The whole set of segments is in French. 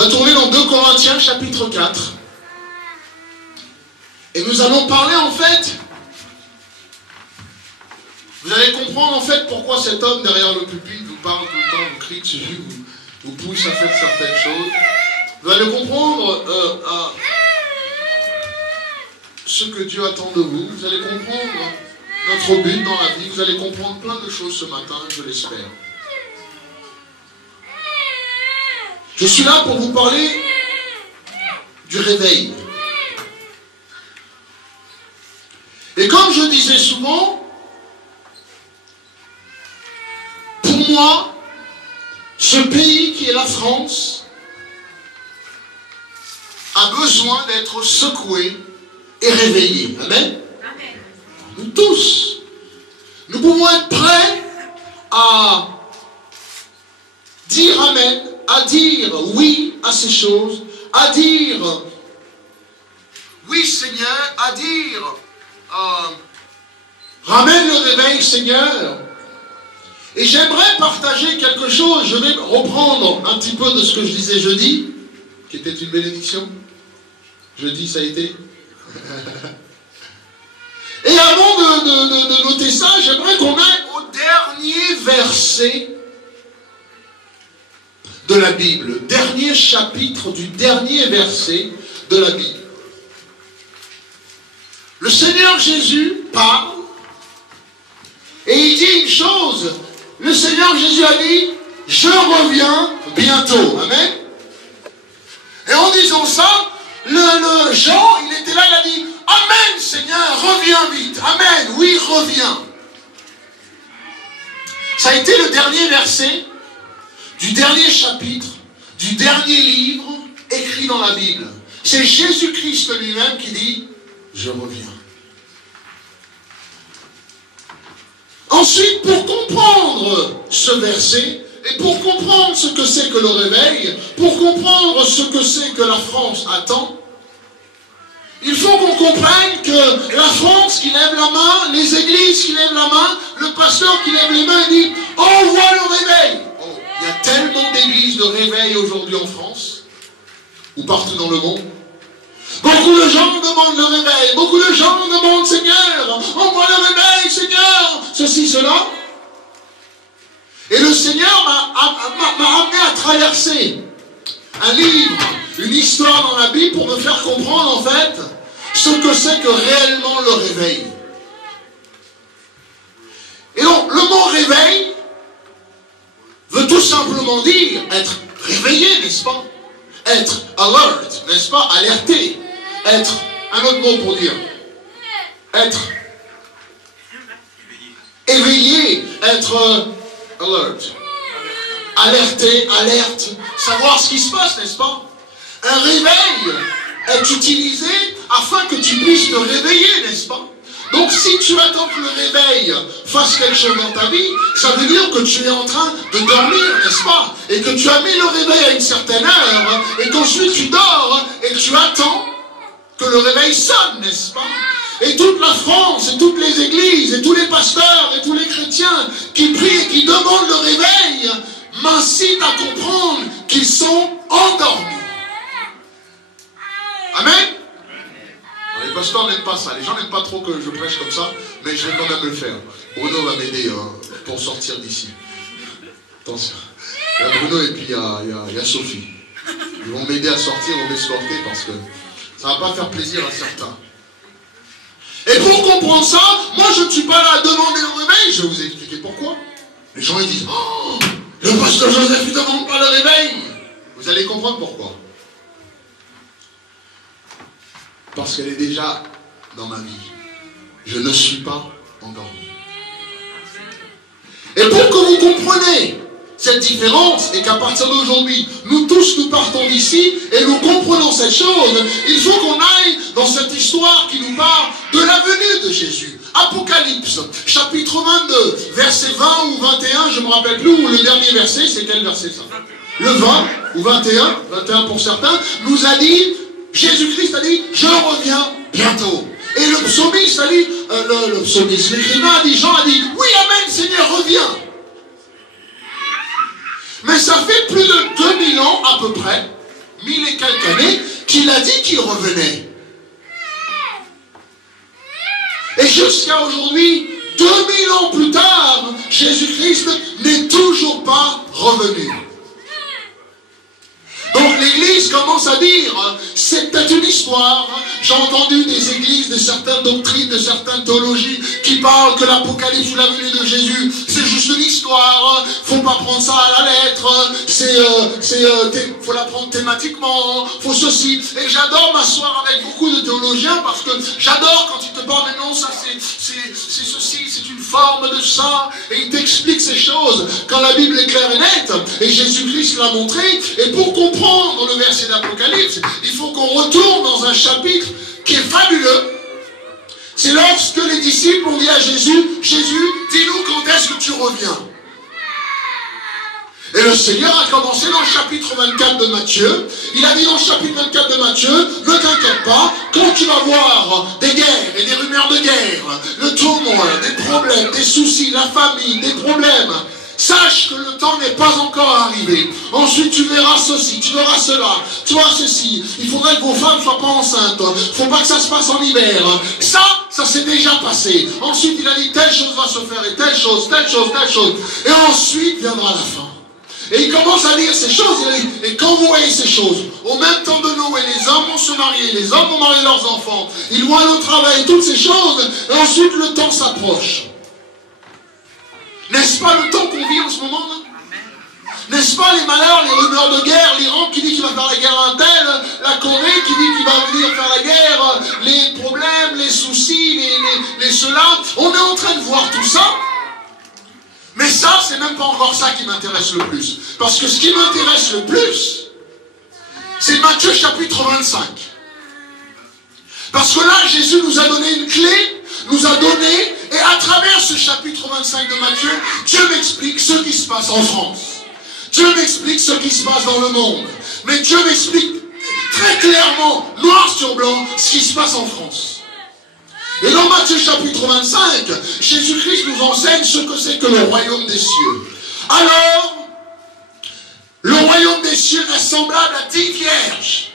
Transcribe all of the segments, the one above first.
va tourner dans 2 Corinthiens chapitre 4. Et nous allons parler en fait, vous allez comprendre en fait pourquoi cet homme derrière le pupitre vous parle tout le temps, vous crie dessus, vous pousse à faire certaines choses. Vous allez comprendre ce que Dieu attend de vous. Vous allez comprendre notre but dans la vie. Vous allez comprendre plein de choses ce matin, je l'espère. Je suis là pour vous parler du réveil. Et comme je disais souvent, pour moi, ce pays qui est la France a besoin d'être secoué et réveillé. Amen. Nous tous, nous pouvons être prêts à dire Amen, à dire oui à ces choses, à dire oui Seigneur, à dire ramène le réveil Seigneur. Et j'aimerais partager quelque chose. Je vais reprendre un petit peu de ce que je disais jeudi, qui était une bénédiction. Jeudi ça a été. Et avant de noter ça, j'aimerais qu'on aille au dernier verset de la Bible, le dernier chapitre du dernier verset de la Bible. Le Seigneur Jésus parle et il dit une chose. Le Seigneur Jésus a dit, je reviens bientôt. Amen. Et en disant ça, le Jean, il était là, il a dit, Amen Seigneur, reviens vite. Amen, oui, reviens. Ça a été le dernier verset du dernier chapitre, du dernier livre écrit dans la Bible. C'est Jésus-Christ lui-même qui dit, je reviens. Ensuite, pour comprendre ce verset, et pour comprendre ce que c'est que le réveil, pour comprendre ce que c'est que la France attend, il faut qu'on comprenne que la France qui lève la main, les églises qui lèvent la main, le pasteur qui lève les mains et dit « Envoie le réveil !» Il y a tellement d'églises de réveil aujourd'hui en France, ou partout dans le monde. Beaucoup de gens demandent le réveil, beaucoup de gens demandent « Seigneur, envoie le réveil, Seigneur !» Ceci, cela. Et le Seigneur m'a amené à traverser un livre, une histoire dans la Bible pour me faire comprendre en fait ce que c'est que réellement le réveil. Et donc le mot réveil veut tout simplement dire être réveillé, n'est-ce pas? Être alert, n'est-ce pas? Alerté. Être, un autre mot pour dire, être éveillé, être alert. Alerté, alerte, savoir ce qui se passe, n'est-ce pas? Un réveil est utilisé afin que tu puisses te réveiller, n'est-ce pas? Donc si tu attends que le réveil fasse quelque chose dans ta vie, ça veut dire que tu es en train de dormir, n'est-ce pas? Et que tu as mis le réveil à une certaine heure, et qu'ensuite tu dors, et que tu attends que le réveil sonne, n'est-ce pas? Et toute la France, et toutes les églises, et tous les pasteurs, et tous les chrétiens qui prient et qui demandent le réveil, m'incitent à comprendre qu'ils sont endormis. Amen? Les pasteurs n'aiment pas ça. Les gens n'aiment pas trop que je prêche comme ça, mais je vais quand même le faire. Bruno va m'aider pour sortir d'ici. Attention. Il y a Bruno et puis il y a Sophie. Ils vont m'aider à sortir, ils vont m'escorter parce que ça ne va pas faire plaisir à certains. Et pour comprendre ça, moi je ne suis pas là à demander le réveil. Je vais vous expliquer pourquoi. Les gens ils disent, oh, le pasteur Joseph ne demande pas le réveil. Vous allez comprendre pourquoi. Parce qu'elle est déjà dans ma vie. Je ne suis pas endormi. Et pour que vous compreniez cette différence, et qu'à partir d'aujourd'hui, nous tous nous partons d'ici et nous comprenons cette chose, il faut qu'on aille dans cette histoire qui nous parle de la venue de Jésus. Apocalypse, chapitre 22, verset 20 ou 21, je ne me rappelle plus, ou le dernier verset, c'est quel verset ça? Le 20 ou 21, 21 pour certains, nous a dit, Jésus-Christ a dit, je reviens bientôt. Et le psalmiste a dit, le psalmiste, l'écrivain a dit, Jean a dit, oui, amen, Seigneur, reviens. Mais ça fait plus de 2000 ans à peu près, 1000 et quelques années qu'il a dit qu'il revenait. Et jusqu'à aujourd'hui, 2000 ans plus tard, Jésus-Christ n'est toujours pas revenu. Donc l'Église commence à dire, c'est peut-être une histoire. J'ai entendu des églises, de certaines doctrines, de certaines théologies qui parlent que l'Apocalypse ou la venue de Jésus, c'est juste une histoire. Faut pas prendre ça à la lettre. Faut la prendre thématiquement. Faut ceci. Et j'adore m'asseoir avec beaucoup de théologiens parce que j'adore quand ils te parlent, mais non, ça c'est ceci, c'est une forme de ça. Et ils t'expliquent ces choses quand la Bible est claire et nette. Et Jésus-Christ l'a montré. Et pour comprendre le verset d'Apocalypse, il faut qu'on retourne dans un chapitre qui est fabuleux. C'est lorsque les disciples ont dit à Jésus, Jésus, dis-nous quand est-ce que tu reviens. Et le Seigneur a commencé dans le chapitre 24 de Matthieu. Il a dit dans le chapitre 24 de Matthieu, ne t'inquiète pas, quand tu vas voir des guerres et des rumeurs de guerre, le turmoil, des problèmes, des soucis, la famine, des problèmes, sache que le temps n'est pas encore arrivé. Ensuite, tu verras ceci, tu verras cela, tu verras ceci. Il faudrait que vos femmes ne soient pas enceintes. Il ne faut pas que ça se passe en hiver. Ça s'est déjà passé. Ensuite, il a dit, telle chose va se faire, et telle chose, telle chose, telle chose. Et ensuite viendra la fin. Et il commence à dire ces choses. Il a dit, et quand vous voyez ces choses, au même temps de Noé, les hommes vont se marier, les hommes vont marier leurs enfants, ils vont aller au travail, toutes ces choses. Et ensuite, le temps s'approche. N'est-ce pas le temps qu'on vit en ce moment? N'est-ce pas les malheurs, les rumeurs de guerre, l'Iran qui dit qu'il va faire la guerre à un tel, la Corée qui dit qu'il va venir faire la guerre, les problèmes, les soucis, les cela. On est en train de voir tout ça. Mais ça, c'est même pas encore ça qui m'intéresse le plus. Parce que ce qui m'intéresse le plus, c'est Matthieu chapitre 25. Parce que là, Jésus nous a donné une clé, nous a donné, et à travers ce chapitre 25 de Matthieu, Dieu m'explique ce qui se passe en France. Dieu m'explique ce qui se passe dans le monde. Mais Dieu m'explique très clairement, noir sur blanc, ce qui se passe en France. Et dans Matthieu chapitre 25, Jésus-Christ nous enseigne ce que c'est que le royaume des cieux. Alors, le royaume des cieux est semblable à 10 vierges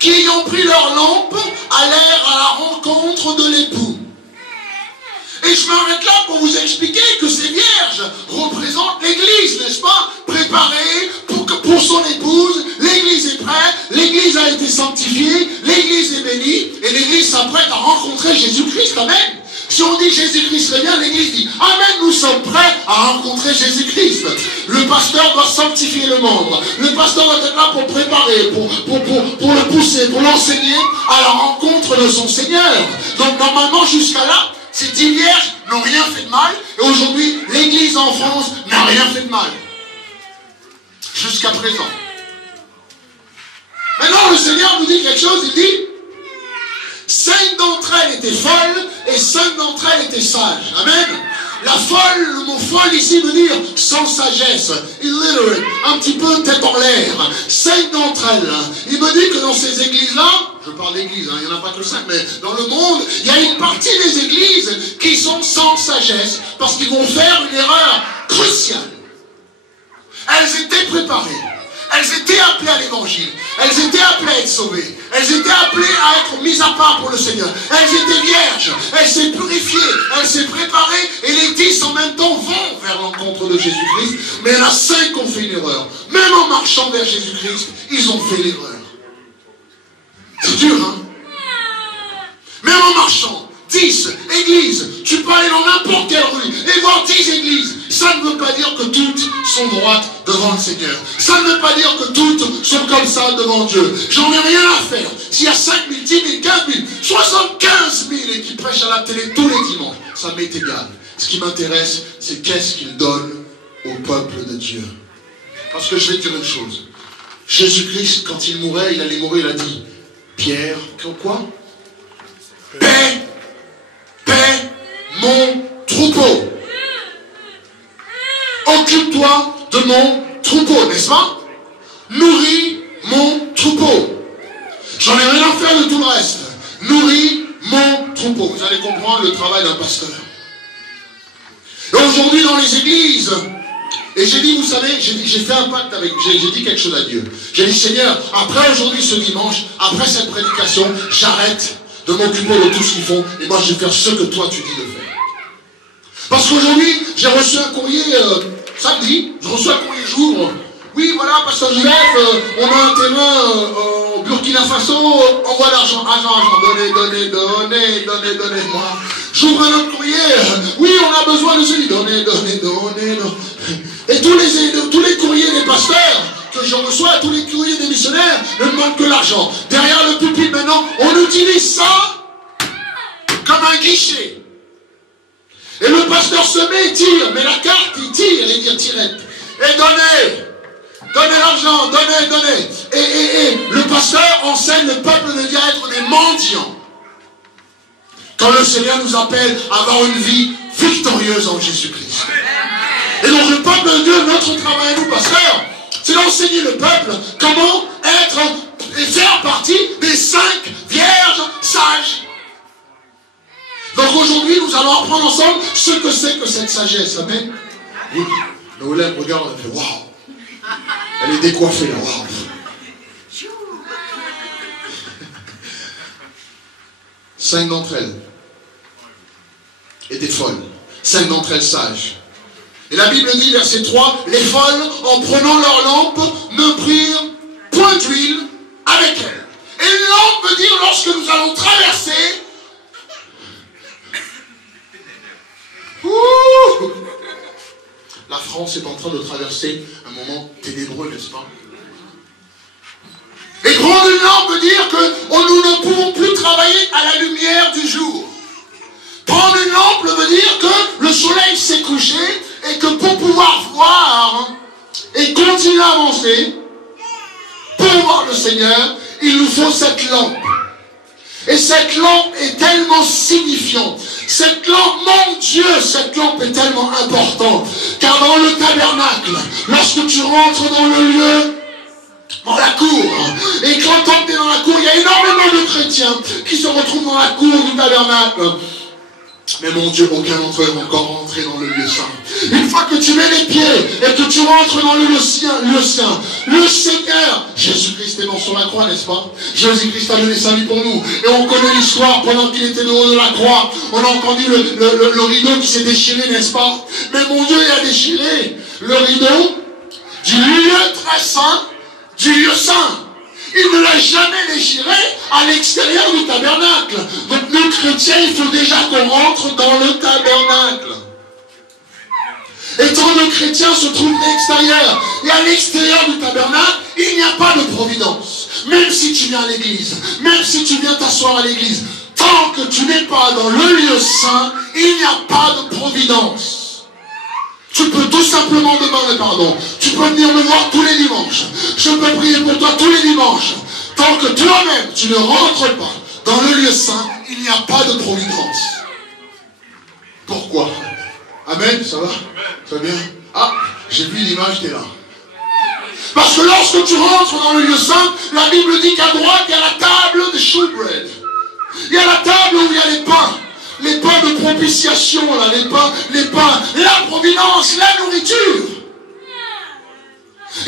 qui, ayant pris leur lampe, allèrent à la rencontre de l'époux. Et je m'arrête là pour vous expliquer que ces vierges représentent l'Église, n'est-ce pas? Préparée pour son épouse, l'Église est prête, l'Église a été sanctifiée, l'Église est bénie, et l'Église s'apprête à rencontrer Jésus-Christ, amen. Si on dit Jésus-Christ revient, l'Église dit amen, nous sommes prêts à rencontrer Jésus-Christ. Le pasteur doit sanctifier le membre. Le pasteur doit être là pour préparer, pour le pousser, pour l'enseigner à la rencontre de son Seigneur. Donc normalement jusqu'à là, ces 10 vierges n'ont rien fait de mal, et aujourd'hui, l'Église en France n'a rien fait de mal. Jusqu'à présent. Maintenant, le Seigneur nous dit quelque chose, il dit 5 d'entre elles étaient folles, et 5 d'entre elles étaient sages. Amen. La folle, le mot folle ici veut dire sans sagesse, illiterate, un petit peu tête en l'air. 5 d'entre elles. Il me dit que dans ces églises-là, je parle d'église, il n'y en a pas que 5, mais dans le monde, il y a une partie des églises qui sont sans sagesse, parce qu'ils vont faire une erreur cruciale. Elles étaient préparées. Elles étaient appelées à l'évangile. Elles étaient appelées à être sauvées. Elles étaient appelées à être mises à part pour le Seigneur. Elles étaient vierges. Elles s'est purifiées. Elles s'est préparées. Et les 10 en même temps vont vers l'encontre de Jésus-Christ. Mais il y en a 5 qui ont fait une erreur. Même en marchant vers Jésus-Christ, ils ont fait l'erreur. C'est dur, hein? Même en marchant, 10 églises, tu peux aller dans n'importe quelle rue et voir 10 églises. Ça ne veut pas dire que toutes sont droites devant le Seigneur. Ça ne veut pas dire que toutes sont comme ça devant Dieu. J'en ai rien à faire. S'il y a 5 000, 10 000, 15 000, 75 000 et qui prêchent à la télé tous les dimanches, ça m'est égal. Ce qui m'intéresse, c'est qu'est-ce qu'il donne au peuple de Dieu. Parce que je vais te dire une chose. Jésus-Christ, quand il mourait, il allait mourir, il a dit, Pierre, quoi? Paix, mon troupeau. Occupe-toi de mon troupeau, n'est-ce pas? Nourris mon troupeau. J'en ai rien à faire de tout le reste. Nourris mon troupeau. Vous allez comprendre le travail d'un pasteur. Et aujourd'hui, dans les églises, Et j'ai dit, vous savez, j'ai fait un pacte avec, j'ai dit quelque chose à Dieu. J'ai dit, Seigneur, après aujourd'hui, ce dimanche, après cette prédication, j'arrête de m'occuper de tout ce qu'ils font, et moi je vais faire ce que toi tu dis de faire. Parce qu'aujourd'hui, j'ai reçu un courrier samedi, je reçois un courrier jour. Oui, voilà, pasteur Joseph, on a un terrain au Burkina Faso, envoie l'argent, donnez-moi. J'ouvre un autre courrier, oui, on a besoin de celui, donnez. Et tous les courriers des pasteurs que je reçois, tous les courriers des missionnaires, ne demandent que l'argent. Derrière le pupitre maintenant, on utilise ça comme un guichet. Et le pasteur se met et tire, mais la carte, il tire et dit tirette. Et donnez l'argent, donnez. Et le pasteur enseigne le peuple de Dieu à être des mendiants. Quand le Seigneur nous appelle à avoir une vie victorieuse en Jésus-Christ. Et donc le peuple de Dieu, notre travail à nous, pasteurs, c'est d'enseigner le peuple comment être et faire partie des 5 vierges sages. Donc aujourd'hui, nous allons apprendre ensemble ce que c'est que cette sagesse. Amen. Oui. Noël regarde, elle fait waouh. Elle est décoiffée là, waouh. 5 d'entre elles étaient folles. 5 d'entre elles sages. Et la Bible dit, verset 3, les folles, en prenant leur lampe, ne prirent point d'huile avec elles. Et une lampe veut dire, lorsque nous allons traverser, la France est en train de traverser un moment ténébreux, n'est-ce pas? Et prendre une lampe veut dire que nous ne pouvons plus travailler à la lumière du jour. Prendre une lampe veut dire que le soleil s'est couché et que pour pouvoir voir et continuer à avancer, pour voir le Seigneur, il nous faut cette lampe. Et cette lampe est tellement signifiante. Cette lampe, mon Dieu, cette lampe est tellement importante. Car dans le tabernacle, lorsque tu rentres dans le lieu, dans la cour, et quand tu es dans la cour, il y a énormément de chrétiens qui se retrouvent dans la cour du tabernacle. Mais mon Dieu, aucun d'entre eux n'est encore rentré dans le lieu saint. Une fois que tu mets les pieds et que tu rentres dans le lieu saint, le Seigneur, Jésus-Christ est mort sur la croix, n'est-ce pas? Jésus-Christ a donné sa vie pour nous. Et on connaît l'histoire, pendant qu'il était dehors de la croix, on a entendu le rideau qui s'est déchiré, n'est-ce pas? Mais mon Dieu, il a déchiré le rideau du lieu très saint, du lieu saint. Il ne l'a jamais déchiré à l'extérieur du tabernacle. Donc nous chrétiens, il faut déjà qu'on rentre dans le tabernacle. Et tant de chrétiens se trouvent à l'extérieur. Et à l'extérieur du tabernacle, il n'y a pas de providence. Même si tu viens à l'église, même si tu viens t'asseoir à l'église, tant que tu n'es pas dans le lieu saint, il n'y a pas de providence. Tu peux tout simplement demander pardon. Tu peux venir me voir tous les dimanches. Je peux prier pour toi tous les dimanches. Tant que toi-même, tu ne rentres pas dans le lieu saint, il n'y a pas de providence. Pourquoi? Amen, ça va? Ça va bien? Ah, j'ai vu l'image qui est là. Parce que lorsque tu rentres dans le lieu saint, la Bible dit qu'à droite, il y a la table de showbread. Il y a la table où il y a les pains. Les pains de propitiation, là, les pains, la providence, la nourriture.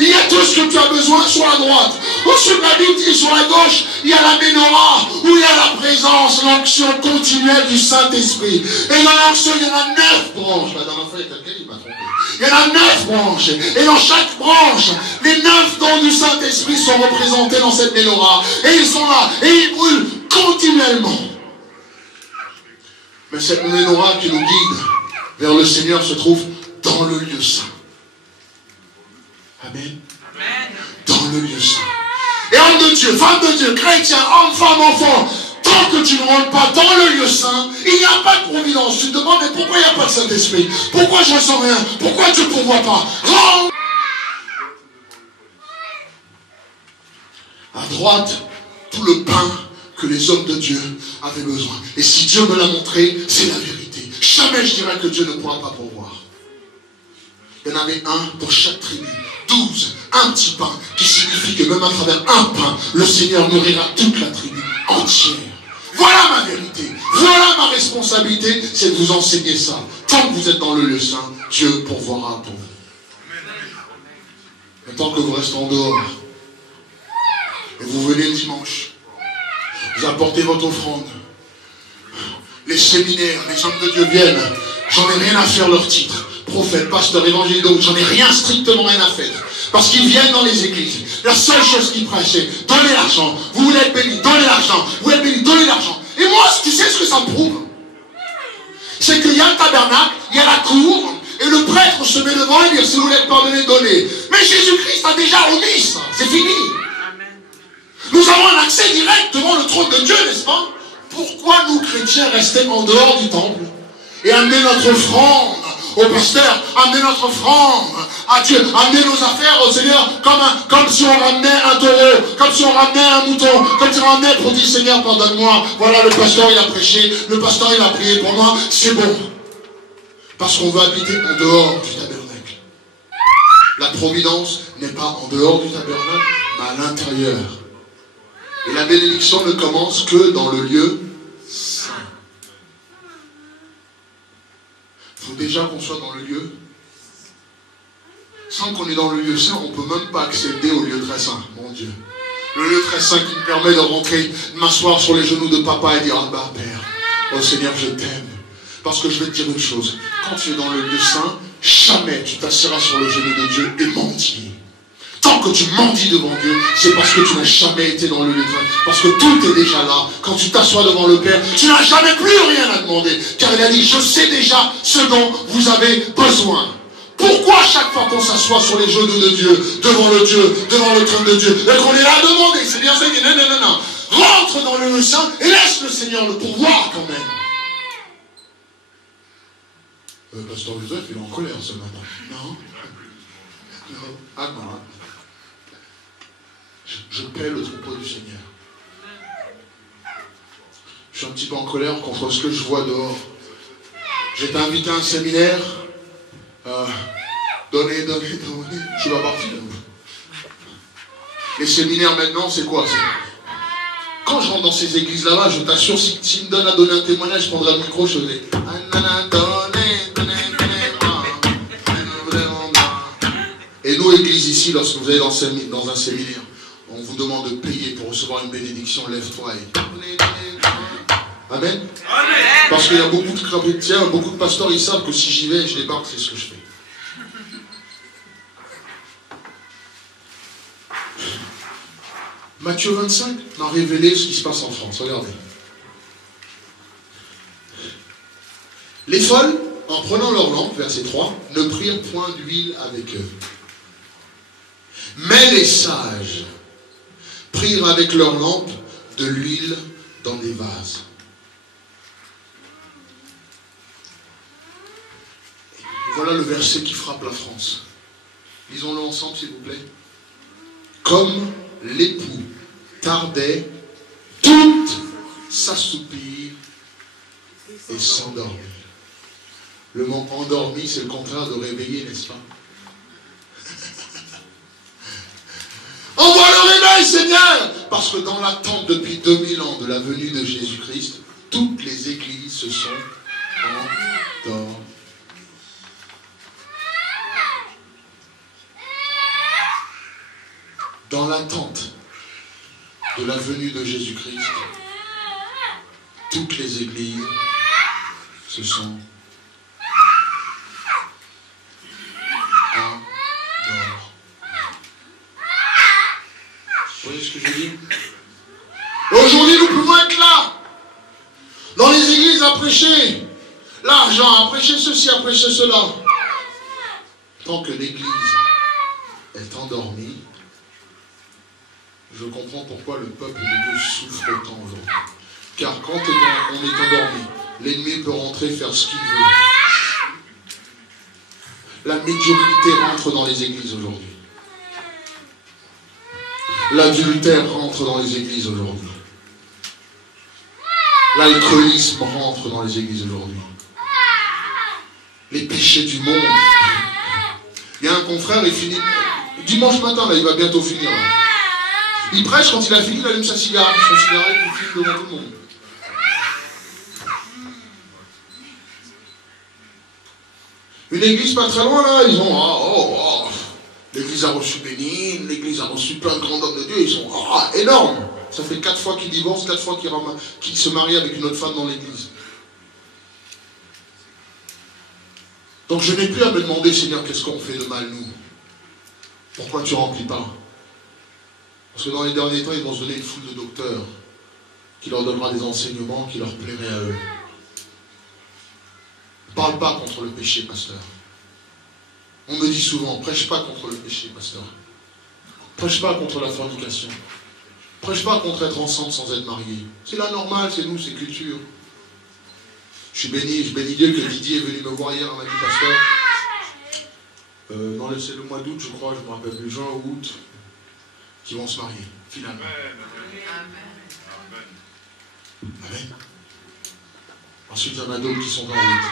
Il y a tout ce que tu as besoin sur la droite. Ensuite, la Bible dit sur la gauche, il y a la menorah, où il y a la présence, l'onction continuelle du Saint-Esprit. Et dans l'onction, il y en a 9 branches. La dernière fois, il y a quelqu'un qui m'a trompé. Il y en a 9 branches. Et dans chaque branche, les 9 dons du Saint-Esprit sont représentés dans cette menorah. Et ils sont là. Et ils brûlent continuellement. Mais cette menorah qui nous guide vers le Seigneur se trouve dans le lieu saint. Amen. Dans le lieu saint. Et homme de Dieu, femme de Dieu, chrétien, homme, femme, enfant, tant que tu ne rentres pas dans le lieu saint, il n'y a pas de providence. Tu te demandes, mais pourquoi il n'y a pas de Saint-Esprit? Pourquoi je ne ressens rien? Pourquoi tu ne pourvois pas? Rentre! À droite, tout le pain que les hommes de Dieu avaient besoin. Et si Dieu me l'a montré, c'est la vérité. Jamais je dirais que Dieu ne pourra pas pourvoir. Il y en avait un pour chaque tribu. 12, un petit pain, qui signifie que même à travers un pain, le Seigneur nourrira toute la tribu entière. Voilà ma vérité. Voilà ma responsabilité, c'est de vous enseigner ça. Tant que vous êtes dans le lieu saint, Dieu pourvoira pour vous. tant que vous restez en dehors, et vous venez le dimanche, vous apportez votre offrande, les séminaires, les hommes de Dieu viennent, j'en ai rien à faire leur titre, prophète, pasteur, évangile, d'autres, j'en ai rien, strictement rien à faire. Parce qu'ils viennent dans les églises. La seule chose qu'ils prêchent, c'est donnez l'argent. Vous voulez être béni, donnez l'argent. Vous voulez être béni, donnez l'argent. Et moi, tu sais ce que ça me prouve? C'est qu'il y a le tabernacle, il y a la cour, et le prêtre se met devant et dit si vous voulez être pardonné, donnez. Mais Jésus-Christ a déjà remis ça. C'est fini. Nous avons un accès direct devant le trône de Dieu, n'est-ce pas? Pourquoi nous, chrétiens, rester en dehors du temple et amener notre offrande au pasteur, amener notre offrande à Dieu, amener nos affaires au Seigneur comme si on ramenait un taureau, comme si on ramenait un mouton, comme si on ramenait pour dire Seigneur pardonne-moi, voilà le pasteur il a prêché, le pasteur il a prié pour moi, c'est bon. Parce qu'on veut habiter en dehors du tabernacle. La providence n'est pas en dehors du tabernacle, mais à l'intérieur. Et la bénédiction ne commence que dans le lieu saint. Il faut déjà qu'on soit dans le lieu. Sans qu'on est dans le lieu saint, on ne peut même pas accéder au lieu très saint, mon Dieu. Le lieu très saint qui me permet de rentrer, de m'asseoir sur les genoux de papa et dire ah bah Père, oh Seigneur, je t'aime. Parce que je vais te dire une chose, quand tu es dans le lieu saint, jamais tu t'asseoiras sur le genou de Dieu et mendier. Tant que tu mendis devant Dieu, c'est parce que tu n'as jamais été dans le lieu saint. Parce que tout est déjà là. Quand tu t'assois devant le Père, tu n'as jamais plus rien à demander. Car il a dit, je sais déjà ce dont vous avez besoin. Pourquoi chaque fois qu'on s'assoit sur les genoux de Dieu, devant le trône de Dieu, et qu'on est là à demander, c'est bien ça, non. Rentre dans le lieu saint et laisse le Seigneur le pourvoir quand même. Pasteur Joseph, il est en colère ce matin. Non. Ah non. Je paie le troupeau du Seigneur. Je suis un petit peu en colère contre ce que je vois dehors. J'étais invité à un séminaire. Donnez. Je suis pas parti. Les séminaires maintenant, c'est quoi? Quand je rentre dans ces églises là-bas, je t'assure, s'ils me donnent à donner un témoignage, je prendrai le micro, je vais. Et nous, église ici, lorsque vous allez dans un séminaire, on vous demande de payer pour recevoir une bénédiction, lève-toi et... Amen. Parce qu'il y a beaucoup de chrétiens, beaucoup de pasteurs, ils savent que si j'y vais, je débarque, c'est ce que je fais. Matthieu 25 m'a révélé ce qui se passe en France. Regardez. Les folles, en prenant leur lampe, verset 3, ne prirent point d'huile avec eux. Mais les sages prirent avec leur lampe de l'huile dans des vases. Voilà le verset qui frappe la France. Lisons-le ensemble, s'il vous plaît. Comme l'époux tardait, toutes s'assoupirent et s'endormirent. Le mot endormi, c'est le contraire de réveiller, n'est-ce pas? Envoie le réveil, Seigneur! Parce que dans l'attente depuis 2000 ans de la venue de Jésus-Christ, toutes les églises se sont endormies. Dans l'attente de la venue de Jésus-Christ, toutes les églises se sont endormies. Vous voyez ce que je dis? Aujourd'hui, nous pouvons être là, dans les églises, à prêcher l'argent, à prêcher ceci, à prêcher cela. Tant que l'église est endormie, je comprends pourquoi le peuple de Dieu souffre autant aujourd'hui. Car quand on est endormi, l'ennemi peut rentrer faire ce qu'il veut. La médiocrité rentre dans les églises aujourd'hui. L'adultère rentre dans les églises aujourd'hui. L'alcoolisme rentre dans les églises aujourd'hui. Les péchés du monde. Il y a un confrère, il finit dimanche matin, là, il va bientôt finir. Là. Il prêche, quand il a fini, il allume sa cigarette, son cigarette, il fume devant tout le monde. Une église pas très loin, là, ils ont... l'église l'église a reçu Bénin, l'église a reçu plein de grands hommes de Dieu, ils sont énormes. Ça fait 4 fois qu'ils divorcent, 4 fois qu'ils se marient avec une autre femme dans l'église. Donc je n'ai plus à me demander, Seigneur, qu'est-ce qu'on fait de mal, nous? Pourquoi tu ne remplis pas? Parce que dans les derniers temps, ils vont se donner une foule de docteurs qui leur donnera des enseignements qui leur plairaient à eux. Ne parle pas contre le péché, pasteur. On me dit souvent, prêche pas contre le péché, pasteur. Prêche pas contre la fornication. Prêche pas contre être ensemble sans être marié. C'est la normale, c'est nous, c'est culture. Je bénis Dieu que Didier est venu me voir hier, il m'a dit, pasteur, c'est le mois d'août, je crois, je me rappelle plus, juin ou août, qui vont se marier, finalement. Amen. Ensuite, il y en a d'autres qui sont dans la route.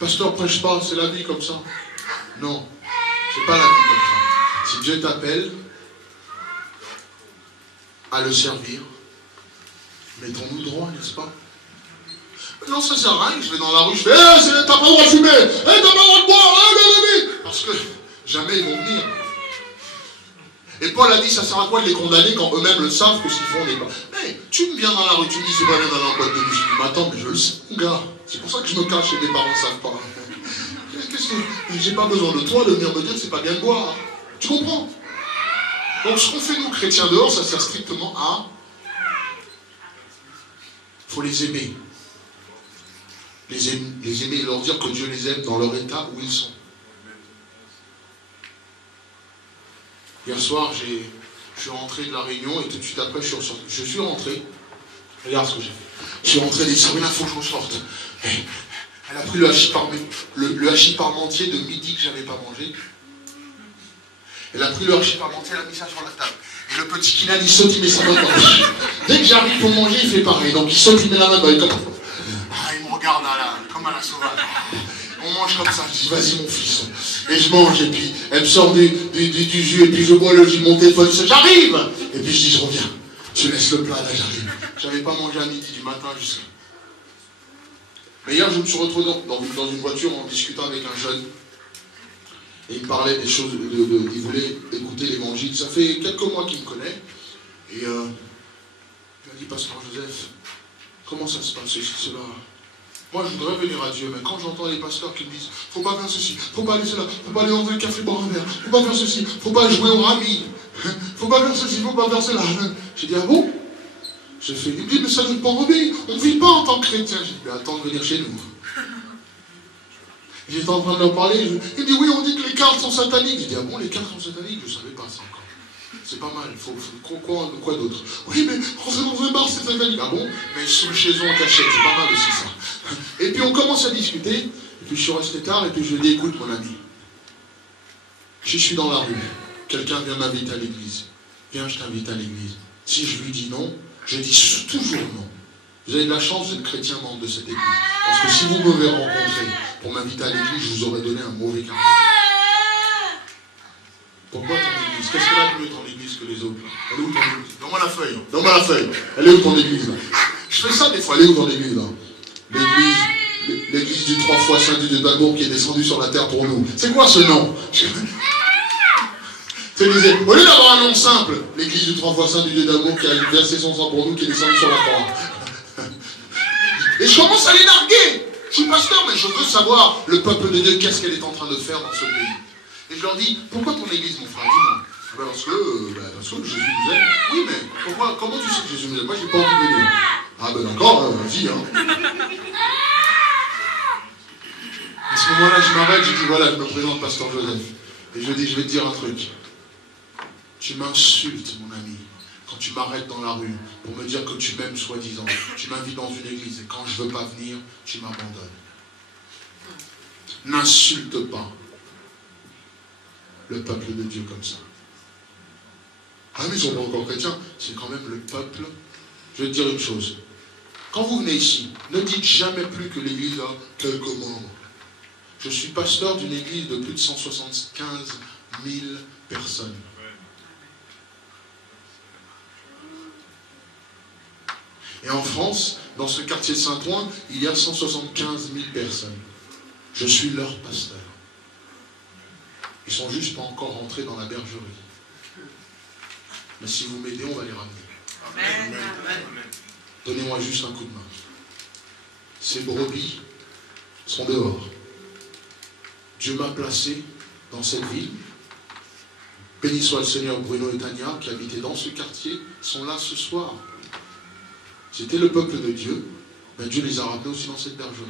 Pasteur, prêche pas, c'est la vie comme ça. Non, c'est pas la vie comme ça. Si Dieu t'appelle à le servir, mettons-nous droit, n'est-ce pas? Non, ça sert à rien, je vais dans la rue, je fais t'as pas le droit de fumer, t'as pas le droit de boire, parce que jamais ils vont venir. Et Paul a dit, ça sert à quoi de les condamner quand eux-mêmes le savent que ce qu'ils font n'est pas. Mais tu me viens dans la rue, tu me dis, c'est pas bien dans la boîte de nuit, je dis, mais attends, mais je le sais, mon gars. C'est pour ça que je me cache et mes parents ne savent pas. Qu'est-ce que j'ai pas besoin de toi de venir me dire que c'est pas bien de boire. Tu comprends? Donc ce qu'on fait nous chrétiens dehors, ça sert strictement à... Il faut les aimer. Les aimer et leur dire que Dieu les aime dans leur état où ils sont. Hier soir, je suis rentré de la réunion et tout de suite après, je suis rentré. Regarde ce que j'ai fait. Je suis rentré et dit, Sabrina, il faut que je me sorte. Elle a pris le hachis parmentier de midi que je n'avais pas mangé. Elle a pris le hachis parmentier, elle a mis ça sur la table. Et le petit Kinan, il saute, il met sa main dans le... Dès que j'arrive pour manger, il fait pareil. Donc il saute, il met la main dans le... il me regarde là, comme à la sauvage. On mange comme ça, je dis, vas-y mon fils. Et je mange, et puis elle me sort du jus, et puis je bois le jus, mon téléphone, j'arrive. Et puis je dis, je reviens. Je laisse le plat, là, j'arrive. Je n'avais pas mangé à midi du matin jusqu'à... Mais hier, je me suis retrouvé dans une voiture en discutant avec un jeune. Et il me parlait des choses, il voulait écouter l'évangile. Ça fait quelques mois qu'il me connaît. Et il m'a dit, Pasteur Joseph, comment ça se passe ceci, cela? Moi, je voudrais venir à Dieu, mais quand j'entends les pasteurs qui me disent, faut pas faire ceci, faut pas aller cela, faut pas aller dans un café boire un verre, faut pas faire ceci, faut pas jouer au rami, faut pas faire ceci, faut pas faire cela. J'ai dit, ah bon? J'ai fait, il me dit, mais ça ne veut pas revenir, on ne vit pas en tant que chrétien. J'ai dit, mais attends de venir chez nous. J'étais en train de leur parler, il dit, oui, on dit que les cartes sont sataniques. J'ai dit, ah bon, les cartes sont sataniques? Je ne savais pas ça encore. C'est pas mal, quoi d'autre? Oui, mais rentrer dans un bar, c'est satanique. Ah bon? Mais sous le chaison en cachette, c'est pas mal aussi ça. Et puis on commence à discuter, et puis je suis resté tard, et puis je lui ai dit, écoute mon ami, si je suis dans la rue, quelqu'un vient m'inviter à l'église, viens, je t'invite à l'église. Si je lui dis non, je dis toujours non. Vous avez de la chance d'être chrétien membre de cette église. Parce que si vous m'avez rencontré pour m'inviter à l'église, je vous aurais donné un mauvais caractère. Pourquoi ton église? Qu'est-ce qu'elle a de mieux ton église que les autres? Elle est où ton église? Donne-moi la feuille. Donne-moi la feuille. Elle est où ton église là? Je fais ça des fois. Elle est où ton église là? L'église du 3 fois Saint Dieu d'Amour qui est descendu sur la terre pour nous. C'est quoi ce nom? Tu disais, au lieu d'avoir un nom simple, l'église du 3 fois Saint Dieu d'Amour qui a versé son sang pour nous, qui est descendu sur la terre. Et je commence à les narguer. Je suis pasteur, mais je veux savoir le peuple de Dieu, qu'est-ce qu'elle est en train de faire dans ce pays. Et je leur dis, pourquoi ton église, mon frère? Dis-moi. Parce que Jésus nous aime. Oui, mais pourquoi, comment tu sais que Jésus nous aime? Moi, j'ai pas envie de venir. Ah ben d'accord, vas-y. À ce moment-là, je m'arrête, je dis, voilà, je me présente pasteur Joseph. Et je dis, je vais te dire un truc. Tu m'insultes, mon ami, quand tu m'arrêtes dans la rue pour me dire que tu m'aimes soi-disant. Tu m'invites dans une église et quand je ne veux pas venir, tu m'abandonnes. N'insulte pas le peuple de Dieu comme ça. Ah mais ils sont pas encore chrétiens, c'est quand même le peuple. Je vais te dire une chose. Quand vous venez ici, ne dites jamais plus que l'église a quelques membres. Je suis pasteur d'une église de plus de 175 000 personnes. Et en France, dans ce quartier de Saint-Ouen, il y a 175 000 personnes. Je suis leur pasteur. Ils ne sont juste pas encore rentrés dans la bergerie. Mais si vous m'aidez, on va les ramener. Amen. Donnez-moi juste un coup de main. Ces brebis sont dehors. Dieu m'a placé dans cette ville. Béni soit le Seigneur. Bruno et Tania, qui habitaient dans ce quartier, sont là ce soir. C'était le peuple de Dieu. Ben Dieu les a ramenés aussi dans cette bergerie.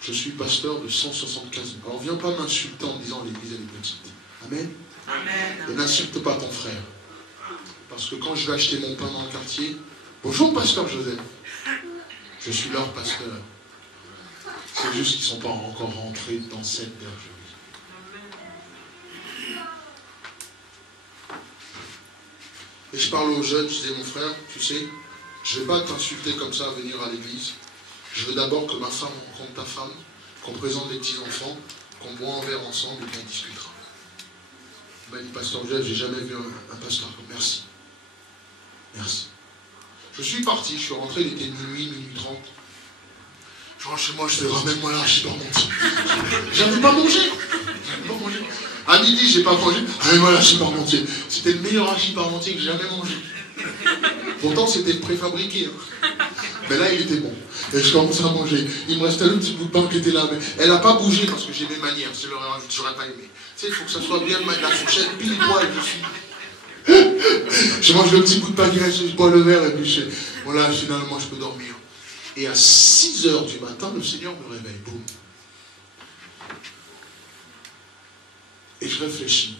Je suis pasteur de 175 000. Alors viens pas m'insulter en disant l'église elle est petite. Amen. Amen. Et n'insulte pas ton frère. Parce que quand je vais acheter mon pain dans le quartier, bonjour pasteur Joseph. Je suis leur pasteur. C'est juste qu'ils ne sont pas encore rentrés dans cette bergerie. Et je parle aux jeunes, je disais, mon frère, tu sais, je ne vais pas t'insulter comme ça à venir à l'église. Je veux d'abord que ma femme rencontre ta femme, qu'on présente les petits-enfants, qu'on boit un verre ensemble et qu'on discutera. Il m'a dit, pasteur Joseph, j'ai jamais vu un pasteur comme merci. Merci. Je suis parti, je suis rentré, il était minuit 30. Je rentre chez moi, je fais ramène-moi l'archi parmentier. J'avais pas mangé. À midi, j'ai pas mangé. Ramène-moi l'archi parmentier. C'était le meilleur archi parmentier que j'ai jamais mangé. Pourtant, c'était préfabriqué. Hein. Mais là, il était bon. Et je commence à manger. Il me restait le petit bout de pain qui était là. Mais elle n'a pas bougé parce que j'ai mes manières. Je leur ai rajouté, j'aurais pas aimé. Tu sais, il faut que ça soit bien la fourchette, pile poil, je suis. Je mange le petit bout de pain qui reste, je bois le verre et puis je sais, voilà, finalement je peux dormir. Et à 6 h du matin, le Seigneur me réveille, boum. Et je réfléchis.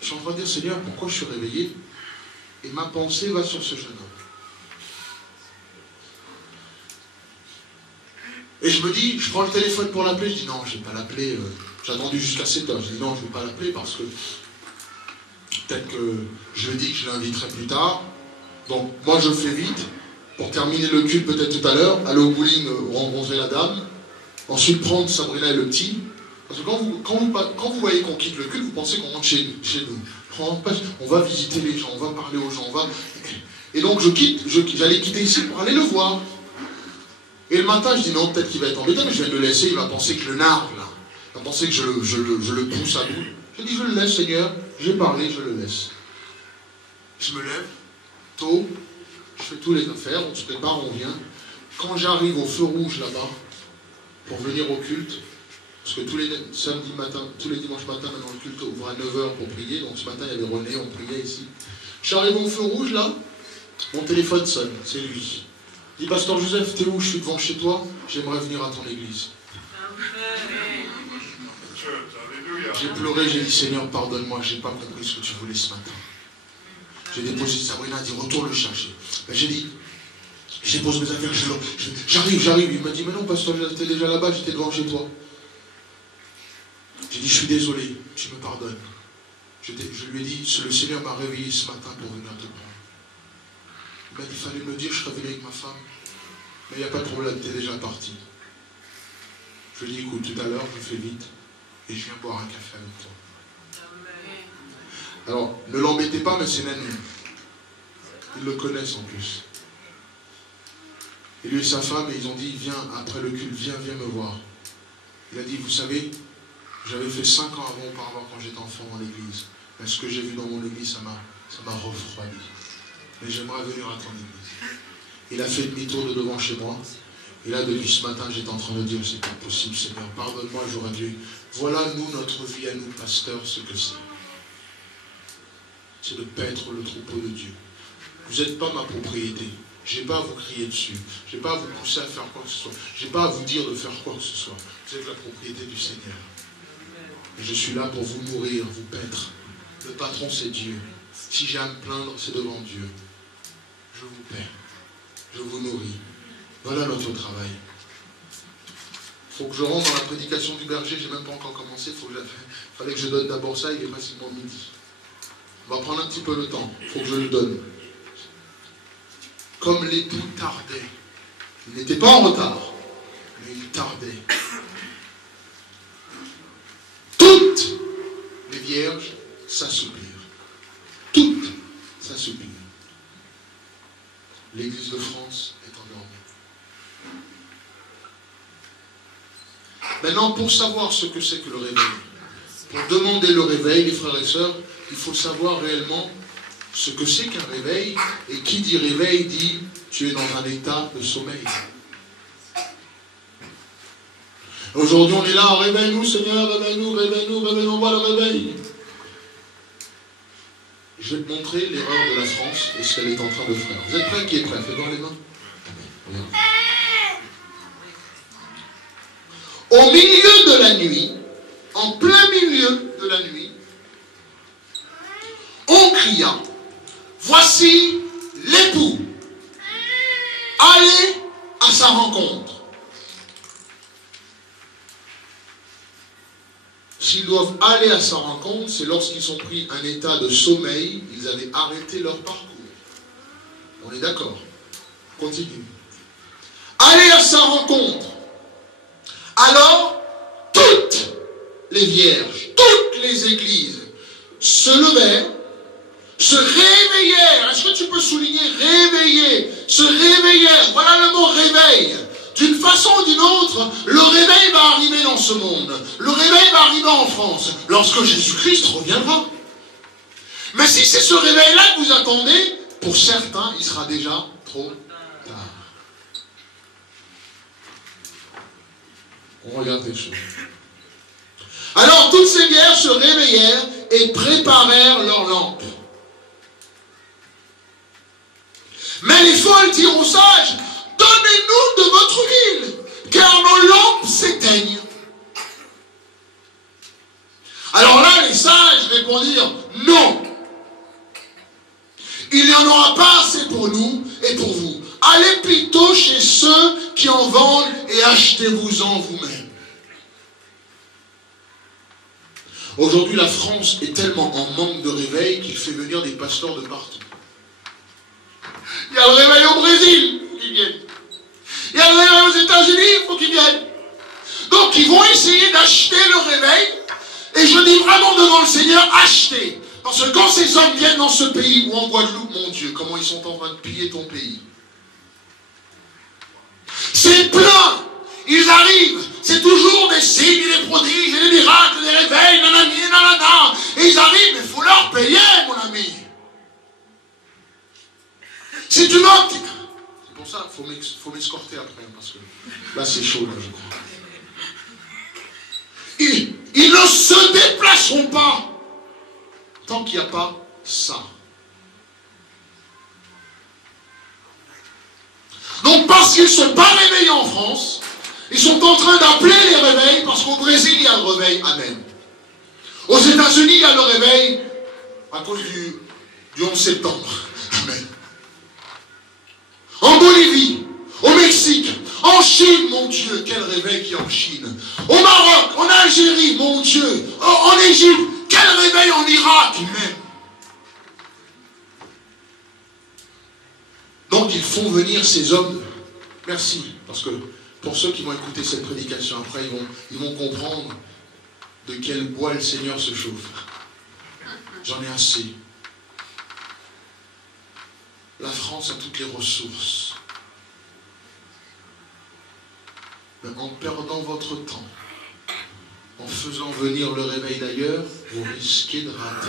Je suis en train de dire, Seigneur, pourquoi je suis réveillé? Et ma pensée va sur ce jeune homme. Et je me dis, je prends le téléphone pour l'appeler, je dis non, je ne vais pas l'appeler. J'ai attendu jusqu'à 7 h. Je dis non, je ne vais pas l'appeler parce que peut-être que je lui dis que je l'inviterai plus tard. Donc moi je fais vite. Pour terminer le culte peut-être tout à l'heure, aller au bowling, rencontrer la dame. Ensuite prendre Sabrina et le petit. Parce que quand vous voyez qu'on quitte le culte, vous pensez qu'on rentre chez nous. On va visiter les gens, on va parler aux gens. Et donc j'allais quitter ici pour aller le voir. Et le matin, je dis non, peut-être qu'il va être embêté, mais je vais le laisser, il va penser que je le nargue là. Il va penser que je le pousse à bout. Je dis, je le laisse, Seigneur, j'ai parlé, je le laisse. Je me lève, tôt, je fais tous les affaires, on se prépare, on vient. Quand j'arrive au feu rouge là-bas, pour venir au culte, parce que tous les samedis matin, tous les dimanches matin, maintenant le culte ouvre à 9 h pour prier, donc ce matin il y avait René, on priait ici. J'arrive au feu rouge là, mon téléphone sonne, c'est lui. Il dit, pasteur Joseph, t'es où? Je suis devant chez toi, j'aimerais venir à ton église. J'ai pleuré, j'ai dit, Seigneur, pardonne-moi, j'ai pas compris ce que tu voulais ce matin. J'ai déposé Sabrina, a dit, retourne le chercher. Ben, j'ai dit, je dépose mes affaires, j'arrive. Il m'a dit, mais non, pasteur, j'étais déjà là-bas, j'étais devant chez toi. J'ai dit, je suis désolé, tu me pardonnes. Je lui ai dit, le Seigneur m'a réveillé ce matin pour venir te prendre. Il m'a dit, il fallait me dire, je serais venu avec ma femme. Mais il n'y a pas de problème, t'es déjà parti. Je lui ai dit, écoute, tout à l'heure, je fais vite, et je viens boire un café avec toi. Alors, ne l'embêtez pas, mais c'est Nanu. Ils le connaissent en plus. Et lui et sa femme, ils ont dit, viens, après le culte, viens me voir. Il a dit, vous savez, j'avais fait 5 ans auparavant quand j'étais enfant dans l'église. Mais ce que j'ai vu dans mon église, ça m'a refroidi. Mais j'aimerais venir à ton église. Il a fait demi-tour de devant chez moi. Et là, depuis ce matin, j'étais en train de dire, c'est pas possible, Seigneur, pardonne-moi, j'aurais dû. Voilà, nous, notre vie à nous, pasteurs, ce que c'est. C'est de paître le troupeau de Dieu. Vous n'êtes pas ma propriété. Je n'ai pas à vous crier dessus. Je n'ai pas à vous pousser à faire quoi que ce soit. Je n'ai pas à vous dire de faire quoi que ce soit. Vous êtes la propriété du Seigneur. Et je suis là pour vous nourrir, vous paître. Le patron, c'est Dieu. Si j'ai à me plaindre, c'est devant Dieu. Je vous paie. Je vous nourris. Voilà notre travail. Il faut que je rentre dans la prédication du berger. Je n'ai même pas encore commencé. Il fallait que je donne d'abord ça. Il est pratiquement midi. On va prendre un petit peu le temps. Il faut que je le donne. Comme l'époux tardait. Il n'était pas en retard, mais il tardait. Toutes les vierges s'assoupirent. Toutes s'assoupirent. l'Église de France est endormie. Maintenant, pour savoir ce que c'est que le réveil, pour demander le réveil, les frères et sœurs, il faut savoir réellement ce que c'est qu'un réveil. Et qui dit réveil dit tu es dans un état de sommeil. Aujourd'hui, on est là, réveille-nous Seigneur, réveille-nous, réveille-nous, réveille-nous, on voit le réveil. Je vais te montrer l'erreur de la France et ce qu'elle est en train de faire. Vous êtes prêts? Qui est prêt? Faites voir les mains. Amen. Au milieu de la nuit, en plein milieu de la nuit, on cria, voici l'époux, allez à sa rencontre. S'ils doivent aller à sa rencontre, c'est lorsqu'ils ont pris un état de sommeil, ils avaient arrêté leur parcours. On est d'accord? Continue. Allez à sa rencontre. Alors, toutes les vierges, toutes les églises se levèrent, se réveillèrent. Est-ce que tu peux souligner réveiller? Se réveillèrent. Voilà le mot réveil. D'une façon ou d'une autre, le réveil va arriver dans ce monde. Le réveil va arriver en France lorsque Jésus-Christ reviendra. Mais si c'est ce réveil-là que vous attendez, pour certains, il sera déjà trop tard. On regarde les choses. Alors toutes ces vierges se réveillèrent et préparèrent leurs lampes. Mais les folles dirent aux sages, donnez-nous de votre huile, car nos lampes s'éteignent. Alors là, les sages répondirent, non. Il n'y en aura pas assez pour nous et pour vous. Allez plutôt chez ceux qui en vendent et achetez-vous-en vous-même. Aujourd'hui, la France est tellement en manque de réveil qu'il fait venir des pasteurs de partout. Il y a le réveil au Brésil, il faut qu'ils viennent. Il y a le réveil aux États-Unis, il faut qu'ils viennent. Donc ils vont essayer d'acheter le réveil. Et je dis vraiment devant le Seigneur, achetez. Parce que quand ces hommes viennent dans ce pays, ou en Guadeloupe, mon Dieu, comment ils sont en train de piller ton pays. C'est plein. Ils arrivent. C'est toujours des signes, des prodiges, des miracles, des réveils, nanani, nanana. Et ils arrivent, mais il faut leur payer, mon ami. Si tu manques... C'est pour ça qu'il faut m'escorter après, parce que là c'est chaud, là, je crois. Ils ne se déplaceront pas tant qu'il n'y a pas ça. Donc parce qu'ils ne sont pas réveillés en France, ils sont en train d'appeler les réveils, parce qu'au Brésil il y a le réveil, amen. Aux États-Unis il y a le réveil à cause du 11 septembre, amen. En Bolivie, au Mexique, en Chine, mon Dieu, quel réveil qu'il y a en Chine. Au Maroc, en Algérie, mon Dieu, en Égypte, quel réveil en Irak même. Donc ils font venir ces hommes. Merci, parce que pour ceux qui vont écouter cette prédication, après ils vont comprendre de quel bois le Seigneur se chauffe. J'en ai assez. La France a toutes les ressources. Mais en perdant votre temps, en faisant venir le réveil d'ailleurs, vous risquez de rater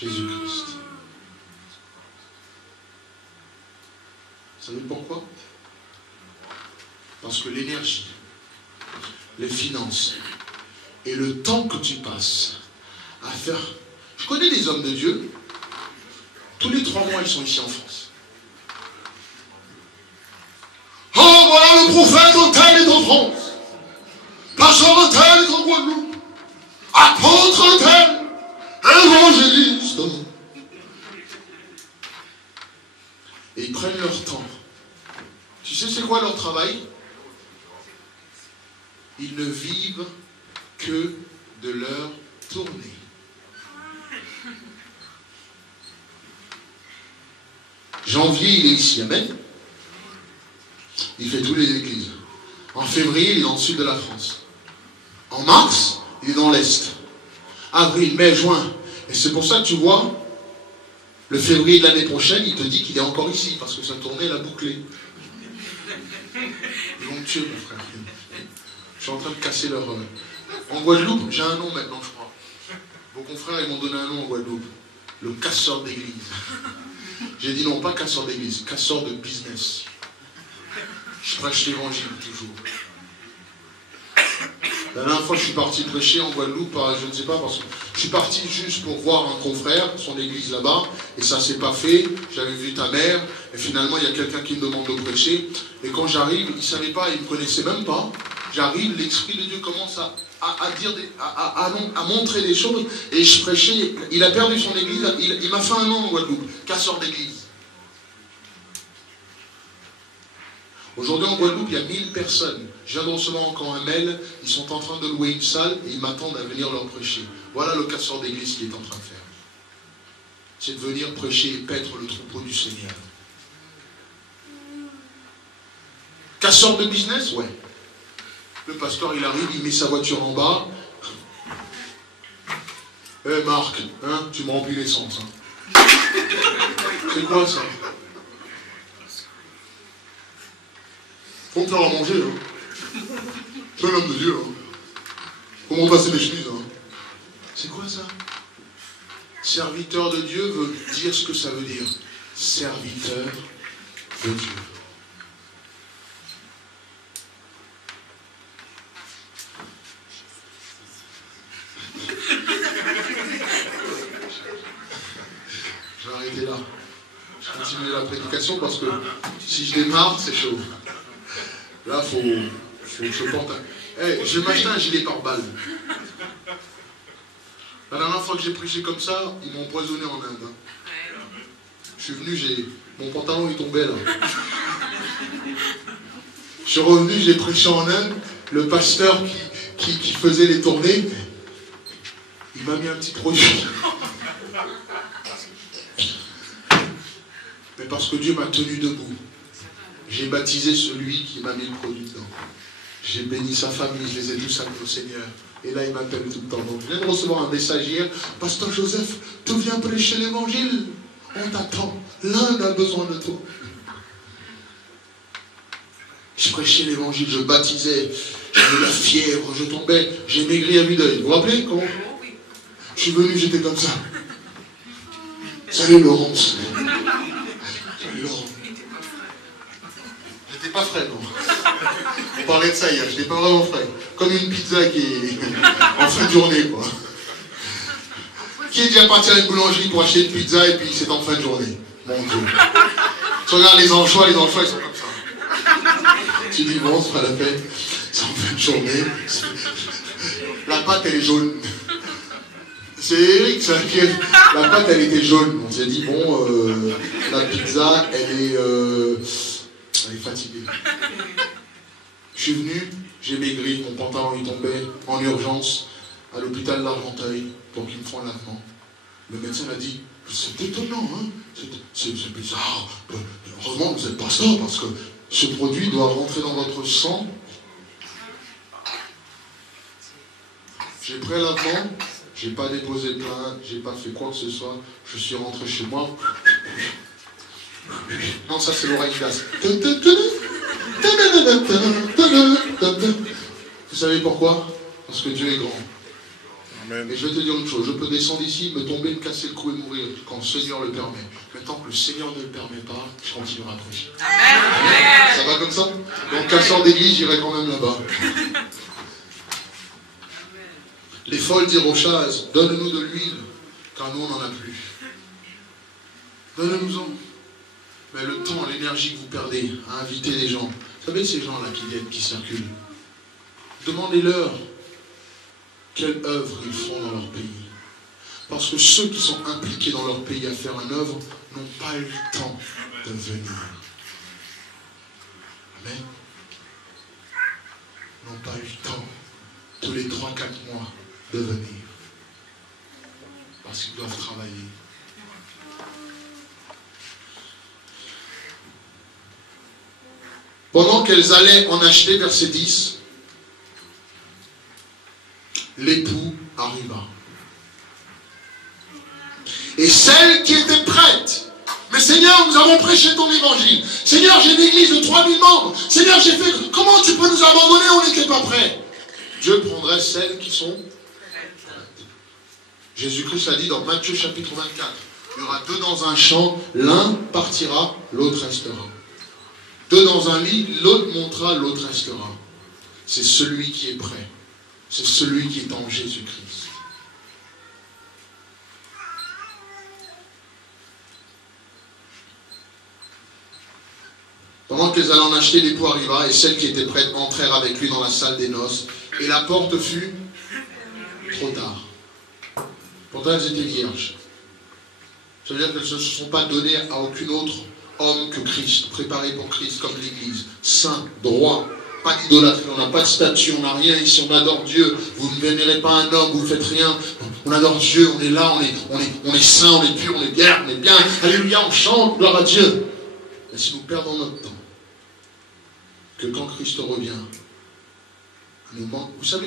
Jésus-Christ. Vous savez pourquoi? Parce que l'énergie, les finances et le temps que tu passes à faire... Je connais des hommes de Dieu, tous les 3 mois ils sont ici en France. Oh, voilà le prophète tel est en France. Pasteur tel est en Guadeloupe. Apôtre tel, évangéliste. Et ils prennent leur temps. Tu sais c'est quoi leur travail? Ils ne vivent que de leur tournée. Janvier, il est ici, amen. Il fait toutes les églises. En février, il est dans le sud de la France. En mars, il est dans l'est. Avril, mai, juin. Et c'est pour ça que tu vois, Le février de l'année prochaine, il te dit qu'il est encore ici, parce que sa tournée l'a bouclé. Ils vont me tuer, mon frère. Je suis en train de casser leur... En Guadeloupe, j'ai un nom maintenant, je crois. Vos confrères, ils m'ont donné un nom en Guadeloupe. Le casseur d'église. J'ai dit non, pas casseur d'église, casseur de business. Je prêche l'évangile, toujours. La dernière fois, je suis parti prêcher en Guadeloupe, je ne sais pas, parce que je suis parti juste pour voir un confrère, son église là-bas, et ça ne s'est pas fait. J'avais vu ta mère, et finalement, il y a quelqu'un qui me demande de prêcher. Et quand j'arrive, il ne savait pas, il ne me connaissait même pas. J'arrive, l'Esprit de Dieu commence à montrer des choses, et je prêchais. Il a perdu son église, il m'a fait un nom en Guadeloupe, casseur d'église. Aujourd'hui en Guadeloupe, il y a 1000 personnes. Je viens de recevoir encore un mail, ils sont en train de louer une salle et ils m'attendent à venir leur prêcher. Voilà le casseur d'église qu'il est en train de faire. C'est de venir prêcher et paître le troupeau du Seigneur. Casseur de business, ouais. Le pasteur, il arrive, il met sa voiture en bas. Eh Marc, hein, tu me remplis l'essence. Hein. C'est quoi ça? Faut me faire à manger, hein. C'est un homme de Dieu, hein. Comment passer mes chemises, hein. C'est quoi ça? Serviteur de Dieu veut dire ce que ça veut dire. Serviteur de Dieu. Je vais arrêter là. Je continue la prédication parce que si je démarre, c'est chaud. Là, faut que je porte un... Hey, je vais m'acheter un gilet pare-balles. La dernière fois que j'ai prêché comme ça, ils m'ont empoisonné en Inde. Hein. Je suis venu, mon pantalon il tombait là. Je suis revenu, j'ai prêché en Inde. Le pasteur qui faisait les tournées, il m'a mis un petit produit. Mais parce que Dieu m'a tenu debout. J'ai baptisé celui qui m'a mis le produit dedans. J'ai béni sa famille, je les ai tous amenés au Seigneur. Et là, il m'appelle tout le temps. Donc, je viens de recevoir un message hier. Pasteur Joseph, tu viens prêcher l'évangile. On t'attend. L'Inde a besoin de toi. Je prêchais l'évangile, je baptisais. J'avais la fièvre, je tombais. J'ai maigri à vue d'œil. Vous vous rappelez comment? Je suis venu, j'étais comme ça. Salut Laurence. Salut Laurence. J'étais pas frais, non. On parlait de ça hier, j'étais pas vraiment frais. Comme une pizza qui est en fin de journée, quoi. Qui est déjà parti à une boulangerie pour acheter une pizza et puis c'est en fin de journée? Mon Dieu. Tu regardes les anchois, ils sont comme ça. Tu dis, bon, c'est pas la peine. C'est en fin de journée. La pâte, elle est jaune. C'est Eric, ça. La pâte, elle était jaune. On s'est dit, bon, la pizza, elle est fatiguée. Je suis venu, j'ai maigri, mon pantalon il tombait en urgence à l'hôpital d'Argenteuil pour qu'ils me font un lavement. Le médecin m'a dit, c'est étonnant, hein, c'est bizarre. Heureusement que vous êtes pasteur parce que ce produit doit rentrer dans votre sang. J'ai pris un lavement, j'ai pas déposé de plainte, j'ai pas fait quoi que ce soit. Je suis rentré chez moi. Non, ça c'est l'oreille basse. Vous savez pourquoi? Parce que Dieu est grand. Amen. Et je vais te dire une chose, je peux descendre ici, me tomber, me casser le cou et mourir quand le Seigneur le permet. Mais tant que le Seigneur ne le permet pas, je continuerai à prêcher. Amen. Ça va comme ça? Donc casseur d'église, j'irai quand même là-bas. Les folles dirent aux chasses, donne-nous de l'huile, car nous on n'en a plus. Donne-nous-en. Mais le temps, l'énergie que vous perdez à inviter des gens, vous savez ces gens-là qui viennent, qui circulent, demandez-leur quelle œuvre ils font dans leur pays. Parce que ceux qui sont impliqués dans leur pays à faire une œuvre n'ont pas eu le temps de venir. Amen. N'ont pas eu le temps, tous les 3-4 mois, de venir. Parce qu'ils doivent travailler. Pendant qu'elles allaient en acheter, verset 10, l'époux arriva. Et celle qui était prête avons prêché ton évangile. Seigneur, j'ai une église de 3000 membres. Seigneur, j'ai fait... Comment tu peux nous abandonner? On n'était pas prêts. Dieu prendrait celles qui sont... Jésus-Christ a dit dans Matthieu chapitre 24, il y aura deux dans un champ, l'un partira, l'autre restera. Deux dans un lit, l'autre montera, l'autre restera. C'est celui qui est prêt. C'est celui qui est en Jésus-Christ. Pendant qu'elles allaient en acheter, l'époux arriva, et celles qui étaient prêtes entrèrent avec lui dans la salle des noces, et la porte fut trop tard. Pourtant, elles étaient vierges. Ça veut dire qu'elles ne se sont pas données à aucun autre homme que Christ, préparé pour Christ, comme l'Église. Saint, droit, pas d'idolâtrie, on n'a pas de statue, on n'a rien ici, on adore Dieu. Vous ne vénérez pas un homme, vous ne faites rien. On adore Dieu, on est là, on est saint, on est pur, on est bien. Alléluia, on chante, gloire à Dieu. Mais si nous perdons notre temps, que quand Christ revient, il nous manque. Vous savez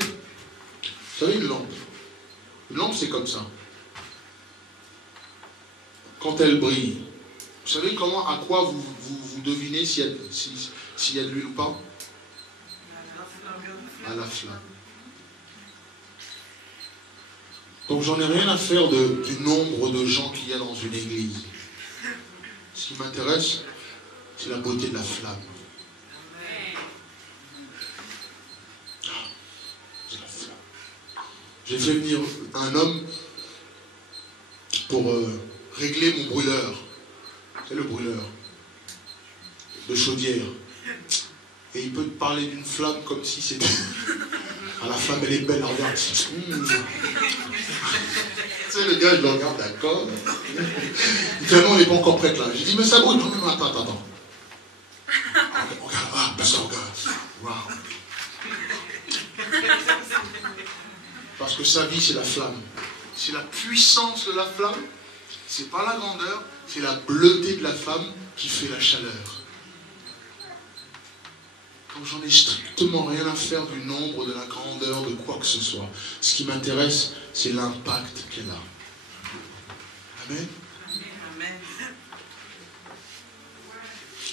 une lampe. Une lampe, c'est comme ça. Quand elle brille, vous savez comment, à quoi vous devinez s'il y a de l'huile ou pas? À la flamme. Donc j'en ai rien à faire du nombre de gens qu'il y a dans une église. Ce qui m'intéresse, c'est la beauté de la flamme. J'ai fait venir un homme pour régler mon brûleur. C'est le brûleur de chaudière. Et il peut te parler d'une flamme comme si c'était... Ah, la flamme, elle est belle, regarde. Tu sais, le gars, je le regarde, d'accord. Il dit, non, on n'est pas encore prête là. J'ai dit, mais ça brûle. Non, attends. Regarde, pasteur, regarde. Waouh. Parce que sa vie, c'est la flamme. C'est la puissance de la flamme. C'est pas la grandeur, c'est la bleuté de la flamme qui fait la chaleur. Quand j'en ai strictement rien à faire du nombre, de la grandeur, de quoi que ce soit, ce qui m'intéresse, c'est l'impact qu'elle a. Amen.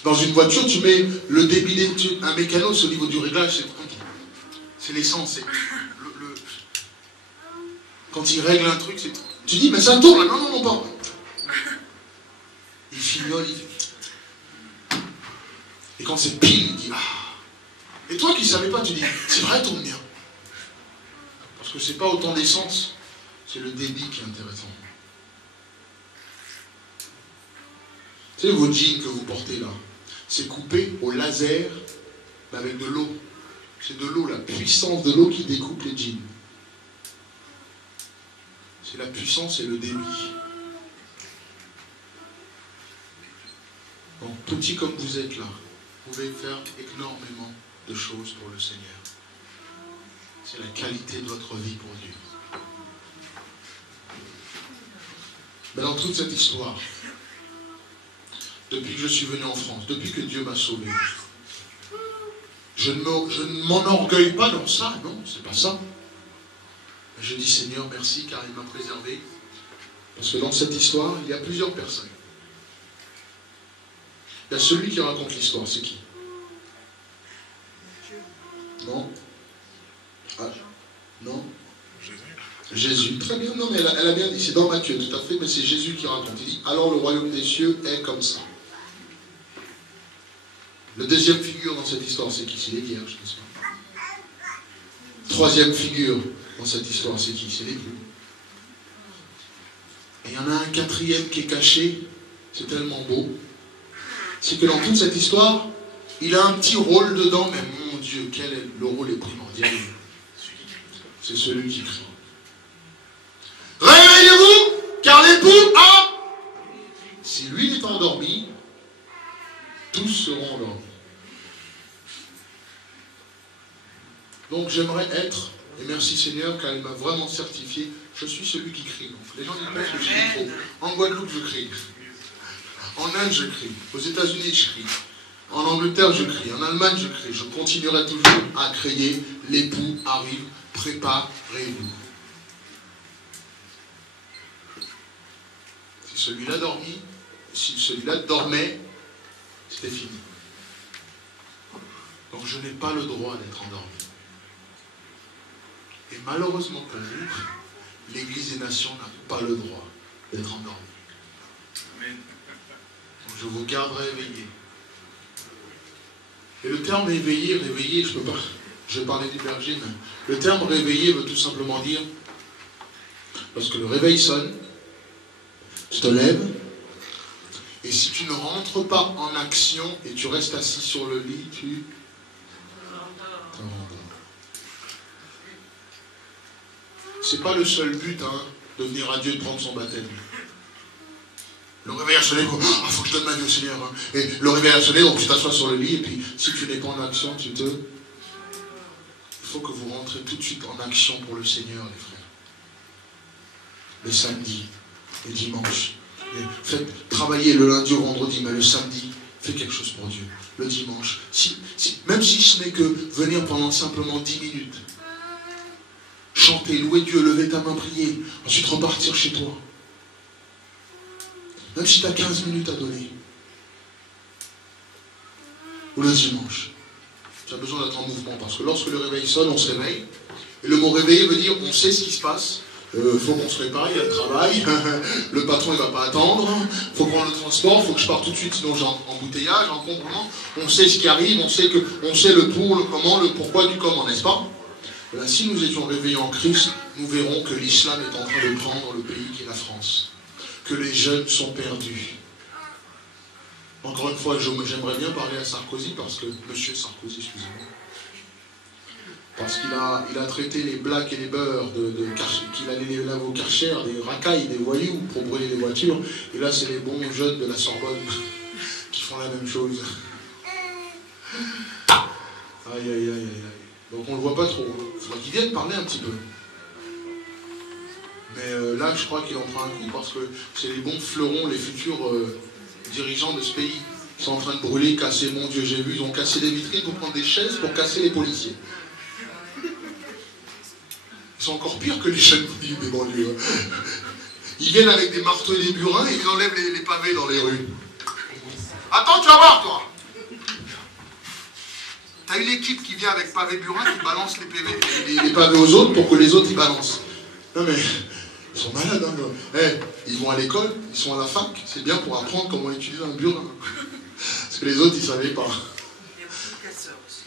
Dans une voiture, tu mets le débit, un mécano, c'est au niveau du réglage, c'est l'essence, quand il règle un truc, tu dis, mais ça tourne là. Non, pas. Il fignole, et quand c'est pile, il dit, ah. Et toi qui ne savais pas, tu dis, c'est vrai, tourne bien. Parce que c'est pas autant d'essence, c'est le débit qui est intéressant. Tu sais, vos jeans que vous portez là, c'est coupé au laser, mais avec de l'eau. C'est de l'eau, la puissance de l'eau qui découpe les jeans. C'est la puissance et le débit. Donc, petit comme vous êtes là, vous pouvez faire énormément de choses pour le Seigneur. C'est la qualité de votre vie pour Dieu. Mais dans toute cette histoire, depuis que je suis venu en France, depuis que Dieu m'a sauvé, je ne m'enorgueille pas dans ça, non, c'est pas ça. Je dis Seigneur, merci car il m'a préservé. Parce que dans cette histoire, il y a plusieurs personnes. Il y a celui qui raconte l'histoire, c'est qui? Non? Ah, non? Jésus. Très bien, non mais elle a bien dit, c'est dans Matthieu, tout à fait, mais c'est Jésus qui raconte. Il dit, alors le royaume des cieux est comme ça. Le deuxième figure dans cette histoire, c'est qui? C'est les vierges, n'est-ce pas? Troisième figure dans cette histoire, c'est qui? C'est l'époux. Et il y en a un quatrième qui est caché, c'est tellement beau. C'est que dans toute cette histoire, il a un petit rôle dedans, mais mon Dieu, quel est le rôle est primordial? C'est celui qui crie. Réveillez-vous, car l'époux a... Si lui est endormi, tous seront endormis. Donc j'aimerais être, et merci Seigneur, car il m'a vraiment certifié, je suis celui qui crie. Donc, les gens disent que je crie trop. En Guadeloupe, je crie. En Inde, je crie. Aux États-Unis, je crie. En Angleterre, je crie. En Allemagne, je crie. Je continuerai toujours à crier. L'époux arrive, préparez-vous. Si celui-là dormi, si celui-là dormait, c'était fini. Donc je n'ai pas le droit d'être endormi. Et malheureusement pour vous, l'Église des Nations n'a pas le droit d'être endormi. Donc je vous garderai éveillé. Et le terme éveillé, réveillé, je vais parler du berger, mais le terme réveillé veut tout simplement dire, lorsque le réveil sonne, tu te lèves, et si tu ne rentres pas en action et tu restes assis sur le lit, tu t'endors. C'est pas le seul but, de venir à Dieu de prendre son baptême. Le réveil a sonné, il faut que je donne ma vie au Seigneur. Et le réveil a sonné, donc tu t'assois sur le lit, et puis si tu n'es pas en action, il faut que vous rentrez tout de suite en action pour le Seigneur, les frères. Le samedi, le dimanche. Faites travailler le lundi au vendredi, mais le samedi, faites quelque chose pour Dieu. Le dimanche, même si ce n'est que venir pendant simplement 10 minutes. Chanter, louer Dieu, lever ta main, prier, ensuite repartir chez toi. Même si tu as 15 minutes à donner. Ou le dimanche. Tu as besoin d'être en mouvement, parce que lorsque le réveil sonne, on se réveille. Et le mot réveiller veut dire on sait ce qui se passe. Il faut qu'on se prépare, il y a le travail. Le patron il ne va pas attendre. Il faut prendre le transport, il faut que je parte tout de suite, sinon j'ai embouteillage, encombrement. On sait ce qui arrive, on sait le pour, le comment, le pourquoi du comment, n'est-ce pas? Voilà, si nous étions réveillés en Christ, nous verrons que l'islam est en train de prendre le pays qui est la France. Que les jeunes sont perdus. Encore une fois, j'aimerais bien parler à Sarkozy, parce que, monsieur Sarkozy, excusez-moi, parce qu'il a traité les blacks et les beurs qu'il allait les laver au Karcher, des racailles, des voyous pour brûler les voitures, et là c'est les bons jeunes de la Sorbonne qui font la même chose. Aïe aïe aïe aïe aïe. Donc on ne le voit pas trop. Il faudrait qu'il vienne parler un petit peu. Mais là, je crois qu'il en prend un coup parce que c'est les bons fleurons, les futurs dirigeants de ce pays qui sont en train de brûler, casser. Mon Dieu, j'ai vu, ils ont cassé des vitrines pour prendre des chaises pour casser les policiers. Ils sont encore pires que les jeunes des banlieues. Ils viennent avec des marteaux et des burins et ils enlèvent les pavés dans les rues. Attends, tu vas voir, toi. T'as une équipe qui vient avec pavé burin qui balance les pavés aux autres pour que les autres ils balancent. Non mais, ils sont malades. Ils vont à l'école, ils sont à la fac, c'est bien pour apprendre comment utiliser un burin. Parce que les autres ils ne savaient pas. Il y a beaucoup de casseurs aussi.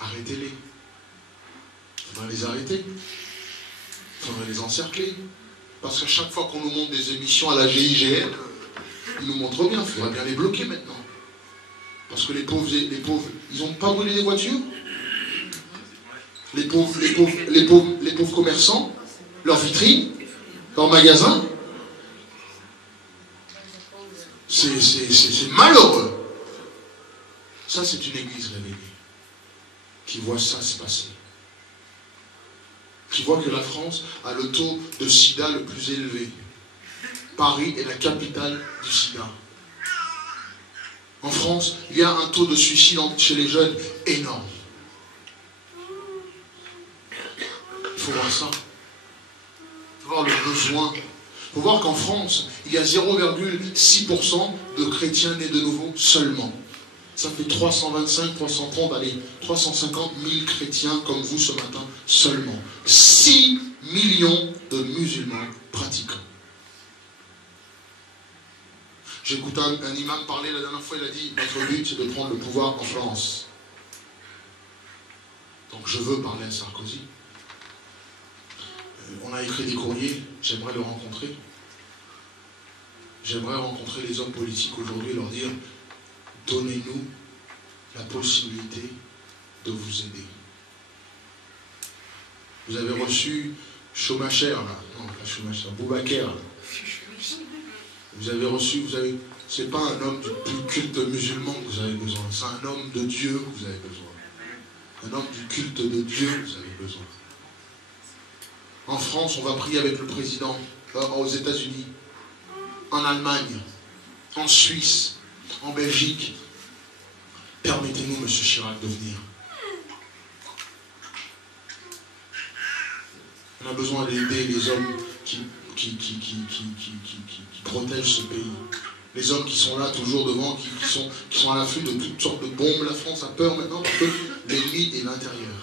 Arrêtez-les. Il faudrait les arrêter. Il faudrait les encercler. Parce qu'à chaque fois qu'on nous montre des émissions à la GIGN, ils nous montrent bien, il faudrait bien les bloquer maintenant. Parce que les pauvres, ils n'ont pas brûlé les voitures. Les pauvres commerçants, leurs vitrines, leurs magasins. C'est malheureux. Ça, c'est une église réveillée qui voit ça se passer. Qui voit que la France a le taux de sida le plus élevé. Paris est la capitale du sida. En France, il y a un taux de suicide chez les jeunes énorme. Il faut voir ça. Il faut voir le besoin. Il faut voir qu'en France, il y a 0,6% de chrétiens nés de nouveau seulement. Ça fait 325, 330, allez, 350 000 chrétiens comme vous ce matin seulement. 6 millions de musulmans pratiquants. J'ai écouté un imam parler la dernière fois, il a dit « Notre but, c'est de prendre le pouvoir en France. » Donc je veux parler à Sarkozy. On a écrit des courriers, j'aimerais le rencontrer. J'aimerais rencontrer les hommes politiques aujourd'hui et leur dire « Donnez-nous la possibilité de vous aider. » Vous avez reçu Schumacher, là. Non, pas Schumacher, Boubaker, là. Vous avez reçu, c'est pas un homme du plus culte musulman que vous avez besoin, c'est un homme de Dieu que vous avez besoin. Un homme du culte de Dieu que vous avez besoin. En France, on va prier avec le président, aux États-Unis, en Allemagne, en Suisse, en Belgique. Permettez-nous, M. Chirac, de venir. On a besoin d'aider les hommes qui protègent ce pays. Les hommes qui sont là toujours devant, qui sont à l'affût de toutes sortes de bombes. La France a peur maintenant parce que l'ennemi est l'intérieur.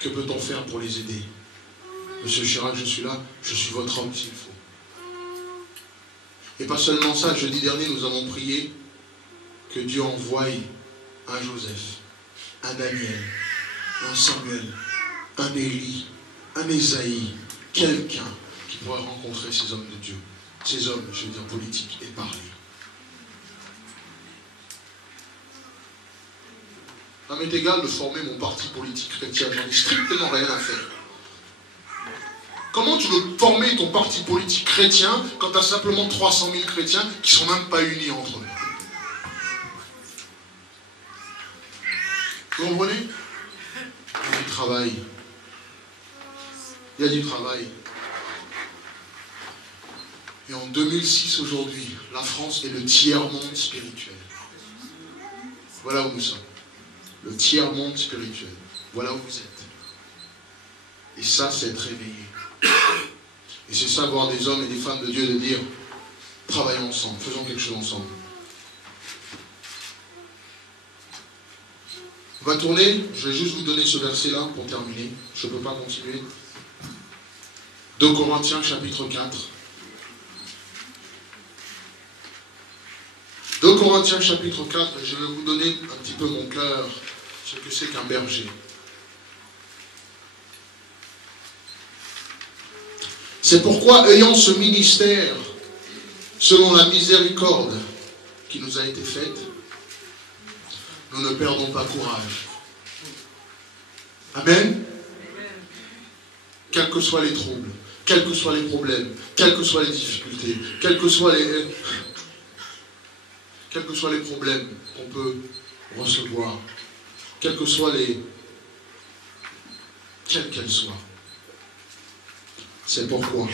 Que peut-on faire pour les aider? Monsieur Chirac, je suis là, je suis votre homme s'il faut. Et pas seulement ça, jeudi dernier, nous avons prié que Dieu envoie un Joseph, un Daniel, un Samuel, un Élie, un Ésaïe, quelqu'un qui pourrait rencontrer ces hommes de Dieu. Ces hommes, je veux dire, politiques, et parler. Ça m'est égal de former mon parti politique chrétien, j'en ai strictement rien à faire. Comment tu veux former ton parti politique chrétien quand tu as simplement 300 000 chrétiens qui ne sont même pas unis entre eux? Vous comprenez? Il y a du travail. Il y a du travail. Et en 2006 aujourd'hui, la France est le tiers-monde spirituel. Voilà où nous sommes. Le tiers-monde spirituel. Voilà où vous êtes. Et ça, c'est être réveillé. Et c'est ça, voir des hommes et des femmes de Dieu, de dire, travaillons ensemble, faisons quelque chose ensemble. On va tourner, je vais juste vous donner ce verset-là pour terminer. Je ne peux pas continuer. 2 Corinthiens chapitre 4. 2 Corinthiens chapitre 4, je vais vous donner un petit peu mon cœur, ce que c'est qu'un berger. C'est pourquoi, ayant ce ministère, selon la miséricorde qui nous a été faite, nous ne perdons pas courage. Amen. Quels que soient les troubles, quels que soient les problèmes, quelles que soient les difficultés, quels que soient les problèmes qu'on peut recevoir, quels qu'elles soient. C'est pourquoi,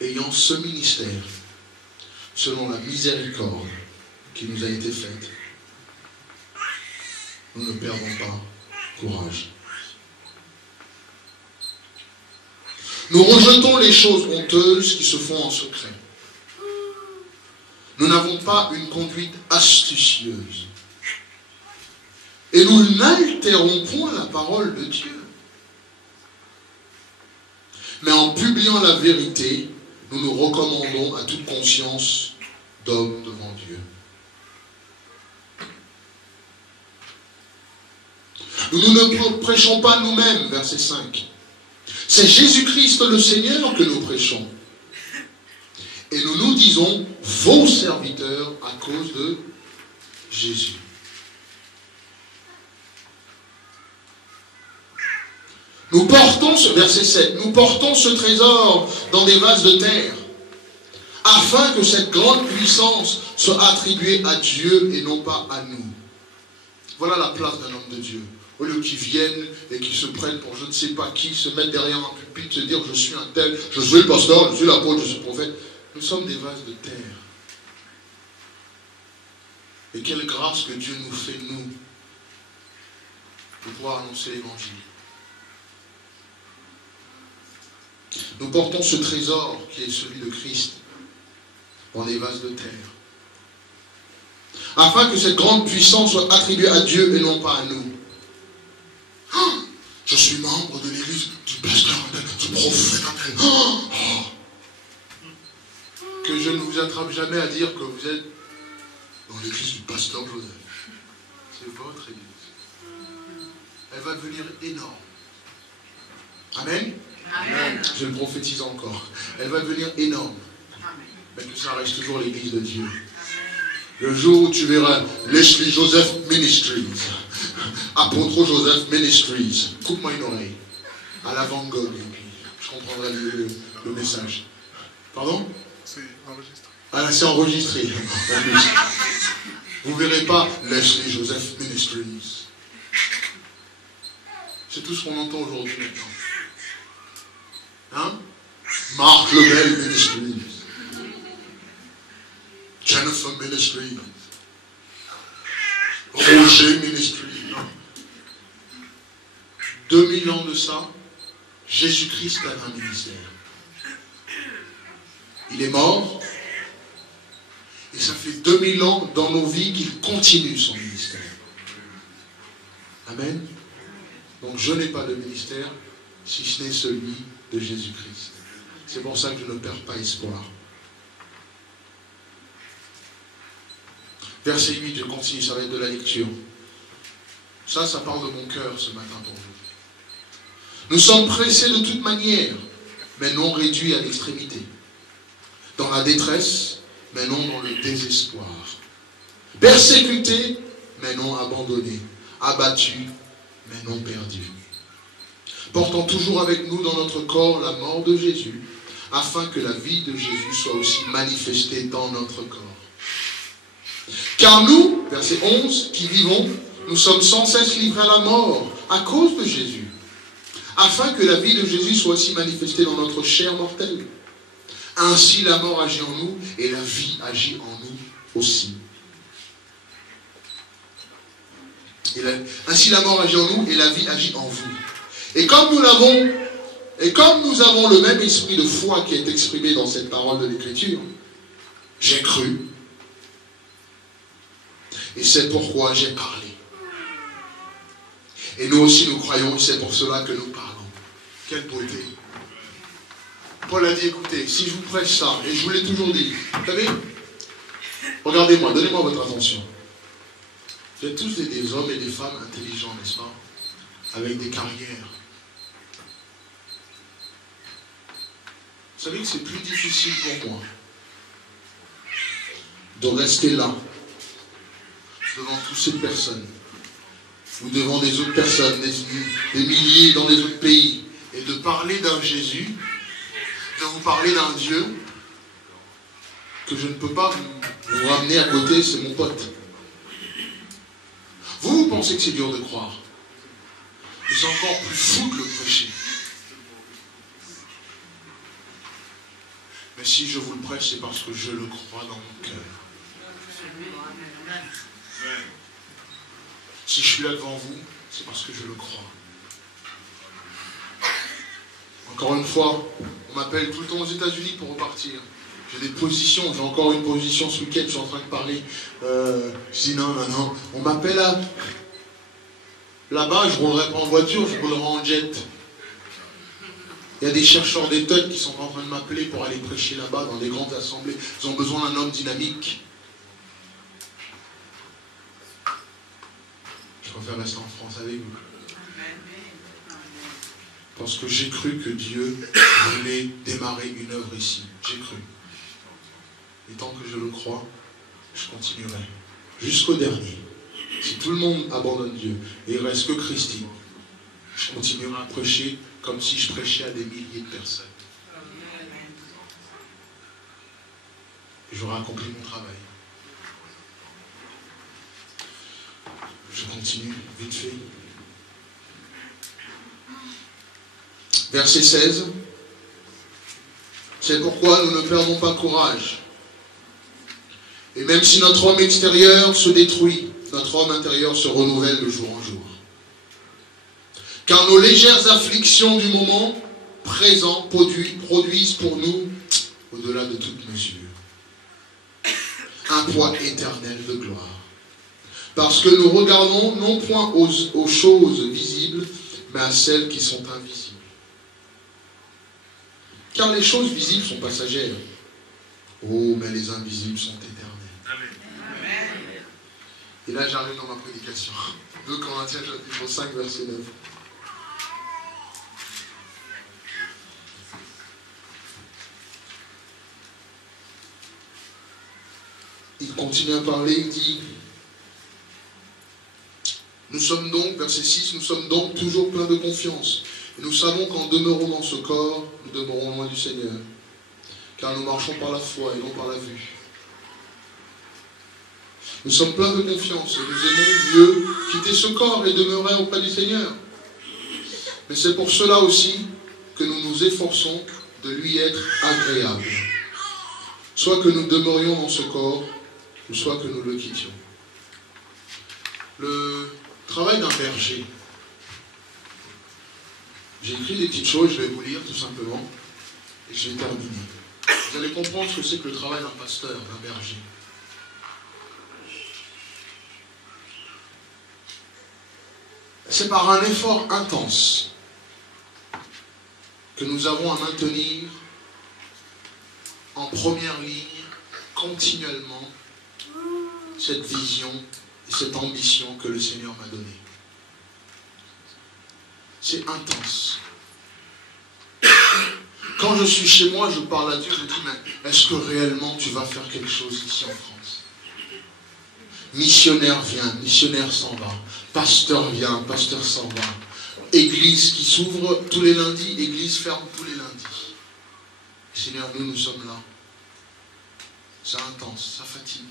ayant ce ministère, selon la miséricorde qui nous a été faite, nous ne perdons pas courage. Nous rejetons les choses honteuses qui se font en secret. Nous n'avons pas une conduite astucieuse. Et nous n'altérons point la parole de Dieu. Mais en publiant la vérité, nous nous recommandons à toute conscience d'homme devant Dieu. Nous ne prêchons pas nous-mêmes, verset 5. C'est Jésus-Christ le Seigneur que nous prêchons. Et nous nous disons vos serviteurs à cause de Jésus. Nous portons verset 7, nous portons ce trésor dans des vases de terre, afin que cette grande puissance soit attribuée à Dieu et non pas à nous. Voilà la place d'un homme de Dieu. Au lieu qu'ils viennent et qu'ils se prennent pour je ne sais pas qui, se mettre derrière un pupitre, se dire je suis un tel, je suis le pasteur, je suis l'apôtre, je suis le prophète. Nous sommes des vases de terre. Et quelle grâce que Dieu nous fait, nous, de pouvoir annoncer l'évangile. Nous portons ce trésor qui est celui de Christ dans des vases de terre. Afin que cette grande puissance soit attribuée à Dieu et non pas à nous. Oh, je suis membre de l'église du pasteur, du prophète. Oh, que je ne vous attrape jamais à dire que vous êtes dans l'église du pasteur Joseph. C'est votre église. Elle va devenir énorme. Amen. Amen. Je le prophétise encore. Elle va devenir énorme. Mais que ça reste toujours l'église de Dieu. Le jour où tu verras Leslie Joseph Ministries, Apôtre Joseph Ministries, coupe-moi une oreille. À la Van Gogh, et puis je comprendrai le message. Pardon? C'est enregistré. Ah, c'est enregistré. Vous ne verrez pas Leslie Joseph Ministries. C'est tout ce qu'on entend aujourd'hui maintenant. Hein? Marc Lebel Ministries. Jennifer Ministries. Roger Ministries. 2000 ans de ça, Jésus-Christ a un ministère. Il est mort. Et ça fait 2000 ans dans nos vies qu'il continue son ministère. Amen. Donc je n'ai pas de ministère si ce n'est celui de Jésus-Christ. C'est pour ça que je ne perds pas espoir. Verset 8, je continue, ça va être de la lecture. Ça parle de mon cœur ce matin pour vous. Nous sommes pressés de toute manière, mais non réduits à l'extrémité. Dans la détresse, mais non dans le désespoir. Persécutés, mais non abandonnés. Abattus, mais non perdus. Portant toujours avec nous dans notre corps la mort de Jésus, afin que la vie de Jésus soit aussi manifestée dans notre corps. Car nous, verset 11, qui vivons, nous sommes sans cesse livrés à la mort à cause de Jésus, afin que la vie de Jésus soit aussi manifestée dans notre chair mortelle. Ainsi la mort agit en nous et la vie agit en nous aussi. Ainsi la mort agit en nous et la vie agit en vous. Et comme nous avons le même esprit de foi qui est exprimé dans cette parole de l'Écriture, j'ai cru. Et c'est pourquoi j'ai parlé. Et nous aussi nous croyons, et c'est pour cela que nous parlons. Quelle beauté. Paul a dit, écoutez, si je vous prêche ça, et je vous l'ai toujours dit, vous savez, regardez-moi, donnez-moi votre attention. Vous êtes tous des hommes et des femmes intelligents, n'est-ce pas? Avec des carrières. Vous savez que c'est plus difficile pour moi de rester là, devant toutes ces personnes, ou devant des autres personnes, des milliers dans des autres pays, et de parler d'un Jésus, de vous parler d'un Dieu, que je ne peux pas vous ramener à côté, c'est mon pote. Vous pensez que c'est dur de croire. Mais c'est encore plus fou de le prêcher. Mais si je vous le prêche, c'est parce que je le crois dans mon cœur. Si je suis là devant vous, c'est parce que je le crois. Encore une fois, on m'appelle tout le temps aux États-Unis pour repartir. J'ai des positions, j'ai encore une position ce week-end, je suis en train de parler. Je dis non. On m'appelle là-bas, je ne roulerai pas en voiture, je roulerai en jet. Il y a des chercheurs d'études qui sont en train de m'appeler pour aller prêcher là-bas dans des grandes assemblées. Ils ont besoin d'un homme dynamique. Je préfère rester en France avec vous. Parce que j'ai cru que Dieu voulait démarrer une œuvre ici. J'ai cru. Et tant que je le crois, je continuerai. Jusqu'au dernier. Si tout le monde abandonne Dieu et il ne reste que Christine, je continuerai à prêcher comme si je prêchais à des milliers de personnes. Et j'aurai accompli mon travail. Je continue vite fait. Verset 16. C'est pourquoi nous ne perdons pas courage. Et même si notre homme extérieur se détruit, notre homme intérieur se renouvelle de jour en jour. Car nos légères afflictions du moment présent produisent pour nous, au-delà de toute mesure, un poids éternel de gloire. Parce que nous regardons non point aux choses visibles, mais à celles qui sont invisibles. Car les choses visibles sont passagères. Oh, mais les invisibles sont éternels. Amen. Et là, j'arrive dans ma prédication. 2 Corinthiens, chapitre 5, verset 9. Il continue à parler, il dit, nous sommes donc, verset 6, nous sommes donc toujours pleins de confiance. Et nous savons qu'en demeurant dans ce corps, nous demeurons loin du Seigneur. Car nous marchons par la foi et non par la vue. Nous sommes pleins de confiance et nous aimons Dieu quitter ce corps et demeurer auprès du Seigneur. Mais c'est pour cela aussi que nous nous efforçons de lui être agréables. Soit que nous demeurions dans ce corps, ou soit que nous le quittions. Le travail d'un berger, J'ai écrit des petites choses, je vais vous lire tout simplement, et je vais terminer. Vous allez comprendre ce que c'est que le travail d'un pasteur, d'un berger. C'est par un effort intense que nous avons à maintenir en première ligne, continuellement, cette vision et cette ambition que le Seigneur m'a donnée. C'est intense. Quand je suis chez moi, je parle à Dieu, je dis, mais est-ce que réellement tu vas faire quelque chose ici en France? Missionnaire vient, missionnaire s'en va. Pasteur vient, pasteur s'en va. Église qui s'ouvre tous les lundis, église ferme tous les lundis. Seigneur, nous sommes là. C'est intense, ça fatigue.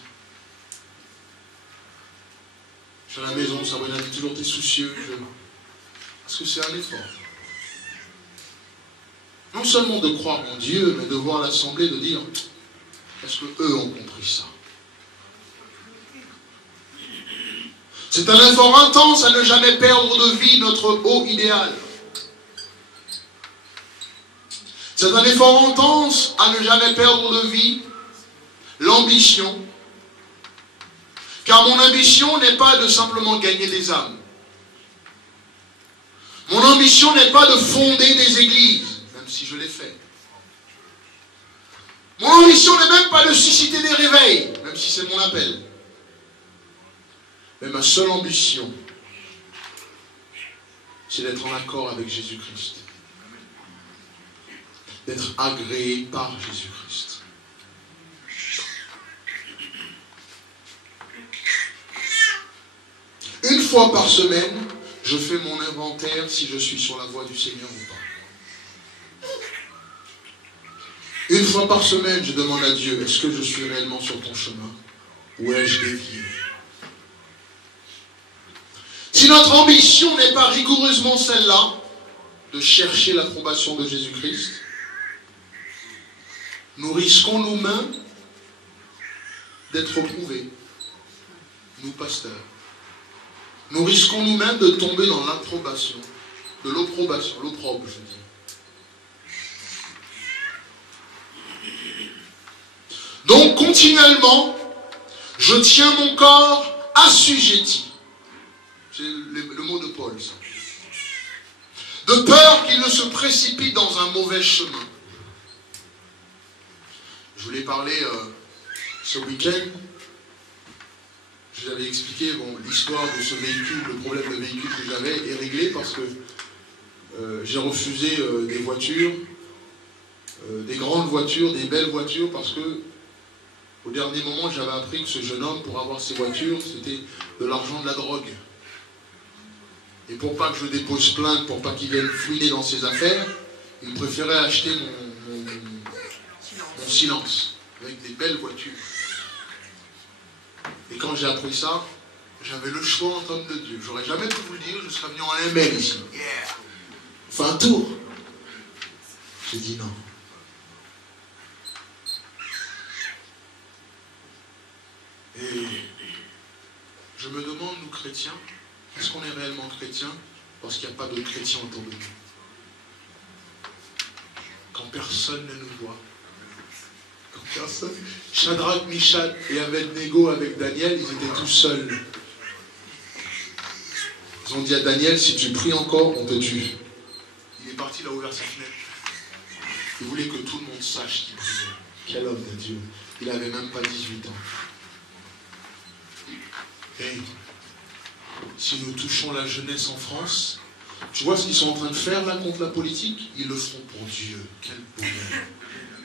Je suis à la maison, Sabrina dit toujours, t'es soucieux. Parce que c'est un effort. Non seulement de croire en Dieu, mais de voir l'assemblée, de dire, est-ce qu'eux ont compris ça? C'est un effort intense à ne jamais perdre de vue notre haut idéal. C'est un effort intense à ne jamais perdre de vue l'ambition. Car mon ambition n'est pas de simplement gagner des âmes. Mon ambition n'est pas de fonder des églises, même si je l'ai fait. Mon ambition n'est même pas de susciter des réveils, même si c'est mon appel. Mais ma seule ambition, c'est d'être en accord avec Jésus-Christ. D'être agréé par Jésus-Christ. Une fois par semaine, je fais mon inventaire si je suis sur la voie du Seigneur ou pas. Une fois par semaine, je demande à Dieu, est-ce que je suis réellement sur ton chemin? Ou ai-je dévié? Si notre ambition n'est pas rigoureusement celle-là, de chercher l'approbation de Jésus-Christ, nous risquons nous-mêmes d'être reprouvés, nous pasteurs. Nous risquons nous-mêmes de tomber dans l'approbation, de l'opprobation, l'opprobre, je dis. Donc, continuellement, je tiens mon corps assujetti. C'est le mot de Paul, ça. De peur qu'il ne se précipite dans un mauvais chemin. Je voulais parler ce week-end. Je vous avais expliqué l'histoire de ce véhicule, le problème de véhicule que j'avais est réglé parce que j'ai refusé des voitures, des grandes voitures, des belles voitures, parce que au dernier moment j'avais appris que ce jeune homme, pour avoir ces voitures, c'était de l'argent de la drogue. Et pour pas que je dépose plainte, pour pas qu'il vienne fouiner dans ses affaires, il préférait acheter mon silence, avec des belles voitures. Et quand j'ai appris ça, j'avais le choix entre homme de Dieu. J'aurais jamais pu vous le dire, je serais venu en ML ici. Yeah. Enfin un tour. J'ai dit non. Et je me demande, nous chrétiens, est-ce qu'on est réellement chrétiens parce qu'il n'y a pas d'autres chrétiens autour de nous? Quand personne ne nous voit. Quand personne. Shadrach, Meshach et Abednego avec Daniel, ils étaient tous seuls. Ils ont dit à Daniel, si tu pries encore, on te tue. Il est parti, il a ouvert sa fenêtre. Il voulait que tout le monde sache qu'il priait. Quel homme de Dieu. Il n'avait même pas 18 ans. Et si nous touchons la jeunesse en France, tu vois ce qu'ils sont en train de faire là contre la politique? Ils le feront pour Dieu. Quel bonheur.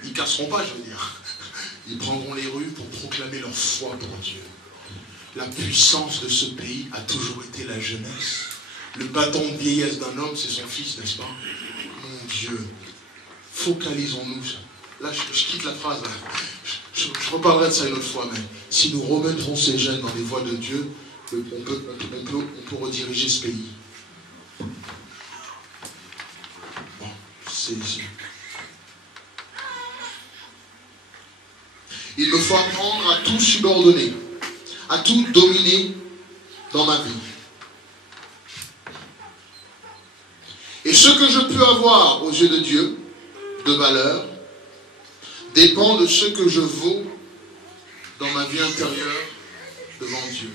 Ils ne casseront pas, je veux dire. Ils prendront les rues pour proclamer leur foi pour Dieu. La puissance de ce pays a toujours été la jeunesse. Le bâton de vieillesse d'un homme, c'est son fils, n'est-ce pas? Mon Dieu. Focalisons-nous. Là, je quitte la phrase. Là. Je reparlerai de ça une autre fois, mais si nous remettrons ces jeunes dans les voies de Dieu, on peut rediriger ce pays. Bon, c'est ici. Il me faut apprendre à tout subordonner, à tout dominer dans ma vie. Et ce que je peux avoir aux yeux de Dieu, de valeur, dépend de ce que je vaux dans ma vie intérieure devant Dieu.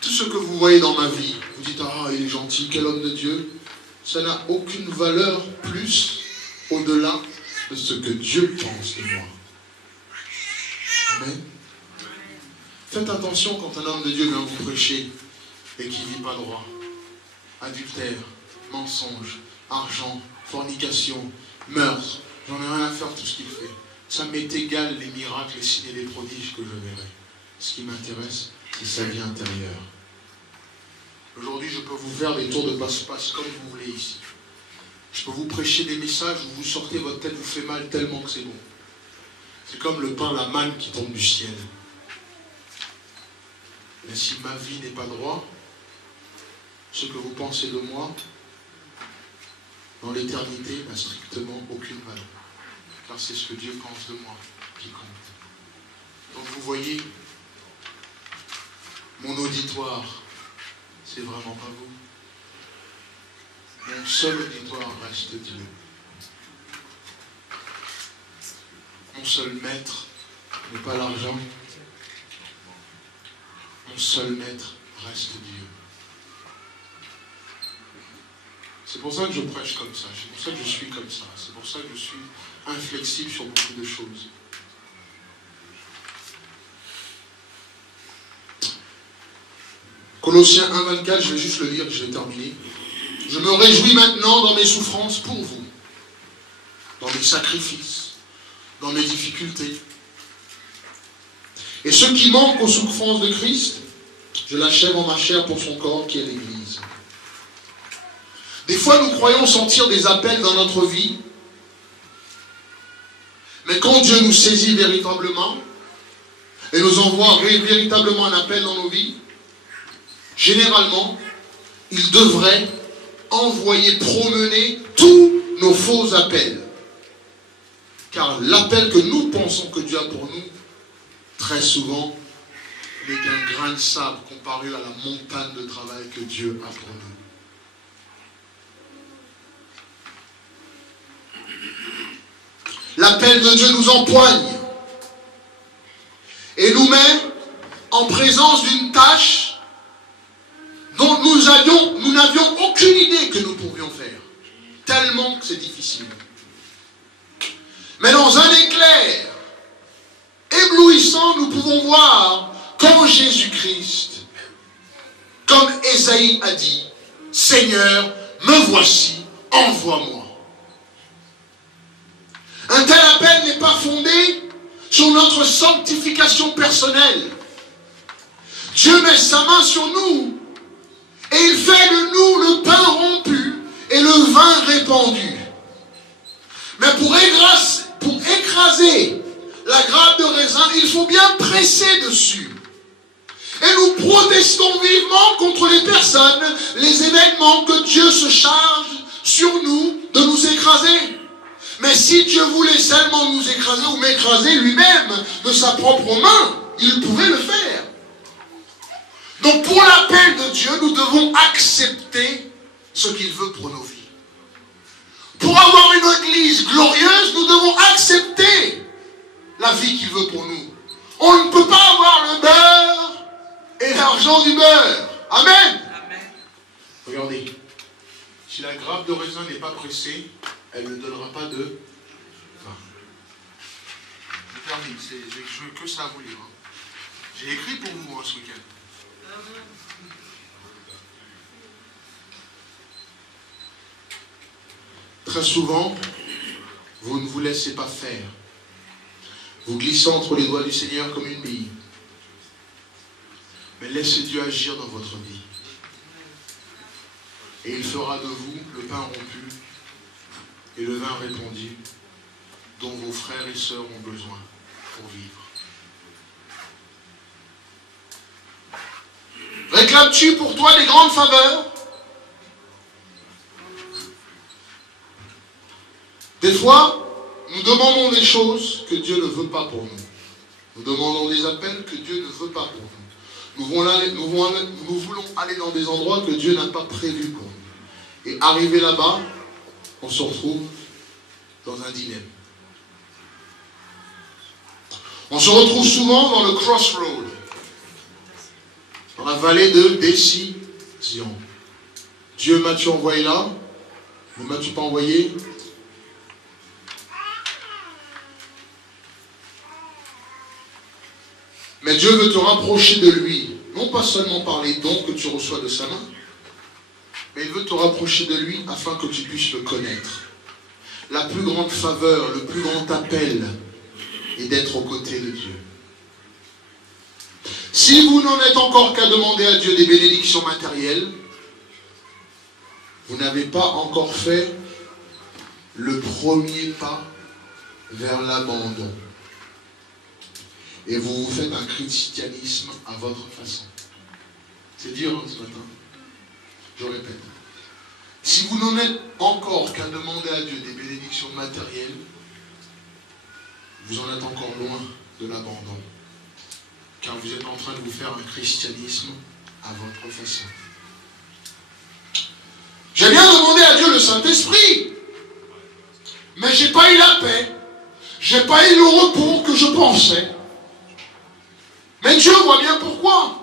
Tout ce que vous voyez dans ma vie, vous dites, ah, il est gentil, quel homme de Dieu, ça n'a aucune valeur plus au-delà de ce que Dieu pense de moi. Amen. Faites attention quand un homme de Dieu vient vous prêcher et qui ne vit pas droit. Adultère, mensonge, argent, fornication, meurtre. J'en ai rien à faire de tout ce qu'il fait. Ça m'est égal les miracles, les signes et les prodiges que je verrai. Ce qui m'intéresse, c'est sa vie intérieure. Aujourd'hui, je peux vous faire des tours de passe-passe comme vous voulez ici. Je peux vous prêcher des messages où vous sortez, votre tête vous fait mal tellement que c'est bon. C'est comme le pain, la manne qui tombe du ciel. Mais si ma vie n'est pas droit, ce que vous pensez de moi, dans l'éternité, n'a strictement aucune valeur. Car c'est ce que Dieu pense de moi qui compte. Donc vous voyez, mon auditoire, c'est vraiment pas vous. Mon seul auditoire reste Dieu. Mon seul maître n'est pas l'argent. Mon seul maître reste Dieu. C'est pour ça que je prêche comme ça. C'est pour ça que je suis comme ça. C'est pour ça que je suis inflexible sur beaucoup de choses. Colossiens 1,24, je vais juste le lire, je vais terminer. Je me réjouis maintenant dans mes souffrances pour vous, dans mes sacrifices, dans mes difficultés. Et ce qui manque aux souffrances de Christ, je l'achève en ma chair pour son corps qui est l'Église. Des fois, nous croyons sentir des appels dans notre vie, mais quand Dieu nous saisit véritablement et nous envoie véritablement un appel dans nos vies, généralement, il devrait envoyer promener tous nos faux appels. Car l'appel que nous pensons que Dieu a pour nous, très souvent, n'est qu'un grain de sable comparé à la montagne de travail que Dieu a pour nous. L'appel de Dieu nous empoigne et nous met en présence d'une tâche dont nous n'avions aucune idée que nous pourrions faire. Tellement que c'est difficile. Mais dans un éclair éblouissant, nous pouvons voir quand Jésus-Christ, comme Ésaïe a dit, « Seigneur, me voici, envoie-moi ». Un tel appel n'est pas fondé sur notre sanctification personnelle. Dieu met sa main sur nous et il fait de nous le pain rompu et le vin répandu. Mais pour écraser la grappe de raisin, il faut bien presser dessus. Et nous protestons vivement contre les personnes, les événements que Dieu se charge sur nous de nous écraser. Mais si Dieu voulait seulement nous écraser ou m'écraser lui-même de sa propre main, il pouvait le faire. Donc pour l'appel de Dieu, nous devons accepter ce qu'il veut pour nos vies. Pour avoir une église glorieuse, nous devons accepter la vie qu'il veut pour nous. On ne peut pas avoir le beurre et l'argent du beurre. Amen. Amen. Regardez, si la grappe de raisin n'est pas pressée, elle ne donnera pas de vin. Je termine, je veux que ça à vous lire. J'ai écrit pour vous ce week-end. Très souvent, vous ne vous laissez pas faire. Vous glissez entre les doigts du Seigneur comme une bille. Mais laissez Dieu agir dans votre vie. Et il fera de vous le pain rompu et le vin répandu dont vos frères et sœurs ont besoin pour vivre. Réclames-tu pour toi des grandes faveurs? Des fois, nous demandons des choses que Dieu ne veut pas pour nous. Nous demandons des appels que Dieu ne veut pas pour nous. Nous voulons aller dans des endroits que Dieu n'a pas prévus pour nous. Et arrivé là-bas, on se retrouve dans un dilemme. On se retrouve souvent dans le crossroad, dans la vallée de décision. Dieu m'as-tu envoyé là? Ne m'as-tu pas envoyé? Mais Dieu veut te rapprocher de lui, non pas seulement par les dons que tu reçois de sa main, mais il veut te rapprocher de lui afin que tu puisses le connaître. La plus grande faveur, le plus grand appel est d'être aux côtés de Dieu. Si vous n'en êtes encore qu'à demander à Dieu des bénédictions matérielles, vous n'avez pas encore fait le premier pas vers l'abandon. Et vous vous faites un christianisme à votre façon. C'est dur hein, ce matin. Je répète. Si vous n'en êtes encore qu'à demander à Dieu des bénédictions matérielles, vous en êtes encore loin de l'abandon. Car vous êtes en train de vous faire un christianisme à votre façon. J'ai bien demandé à Dieu le Saint-Esprit, mais je n'ai pas eu la paix. Je n'ai pas eu le repos que je pensais. Mais Dieu voit bien pourquoi.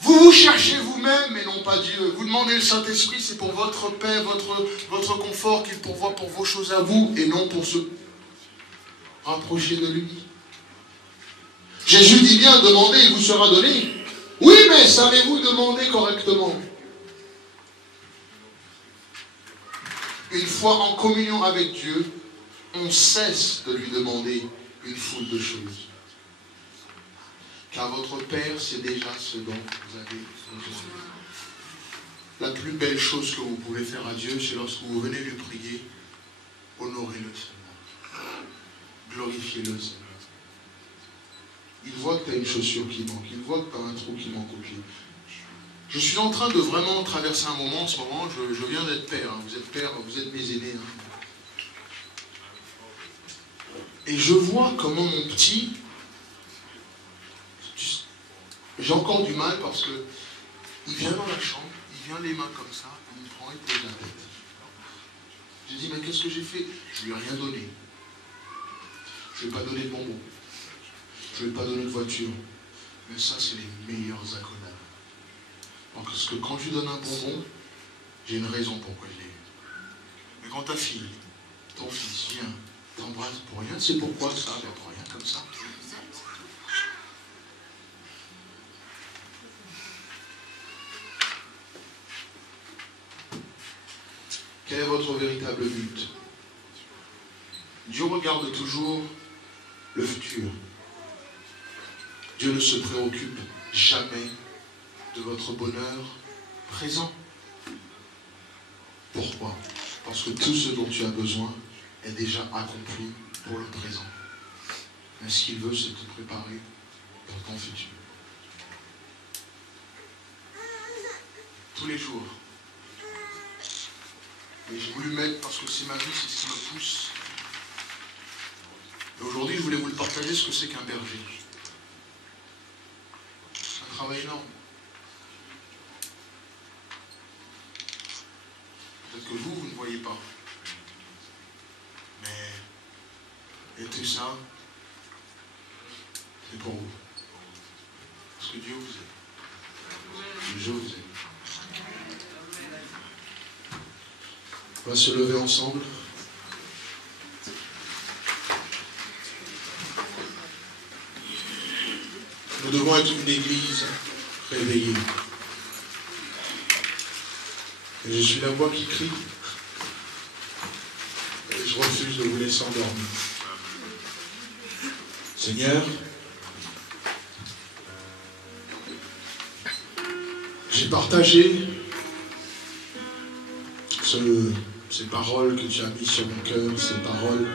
Vous vous cherchez vous-même et non pas Dieu. Vous demandez le Saint-Esprit, c'est pour votre paix, votre confort qu'il pourvoit pour vos choses à vous et non pour se rapprocher de lui. Jésus dit bien, demandez, il vous sera donné. Oui, mais savez-vous demander correctement? Une fois en communion avec Dieu, on cesse de lui demander une foule de choses. Car votre Père sait déjà ce dont vous avez besoin. La plus belle chose que vous pouvez faire à Dieu, c'est lorsque vous venez lui prier, honorez-le Seigneur. Glorifiez-le Seigneur. Il voit que tu as une chaussure qui manque, il voit que tu as un trou qui manque au pied. Je suis en train de vraiment traverser un moment en ce moment, je viens d'être père, hein. Vous êtes père, vous êtes mes aînés. Hein. Et je vois comment mon petit, j'ai encore du mal parce que il vient dans la chambre, il vient les mains comme ça, il me prend et pose la tête. J'ai dit, mais qu'est-ce que j'ai fait? Je lui ai rien donné. Je ne lui ai pas donné de bonbons. Je ne lui ai pas donné de voiture. Mais ça, c'est les meilleurs accolades. Parce que quand je lui donne un bonbon, j'ai une raison pourquoi je l'ai eu. Mais quand ta fille, ton fils vient, t'embrasse pour rien, c'est pourquoi ça? Ben pour rien, comme ça. Quel est votre véritable but? Dieu regarde toujours le futur. Dieu ne se préoccupe jamais de votre bonheur présent. Pourquoi? Parce que tout ce dont tu as besoin est déjà accompli pour le présent. Mais ce qu'il veut, c'est te préparer pour ton futur. Tous les jours. Et j'ai voulu mettre, parce que c'est ma vie, c'est ce qui me pousse. Et aujourd'hui, je voulais vous le partager, ce que c'est qu'un berger. C'est un travail énorme. Peut-être que vous ne voyez pas. Mais, et tout ça, c'est pour vous. Parce que Dieu vous aime. Je vous aime. On va se lever ensemble. Nous devons être une église réveillée. Et je suis la voix qui crie. Et je refuse de vous laisser endormir. Seigneur, j'ai partagé ces paroles que tu as mises sur mon cœur, ces paroles.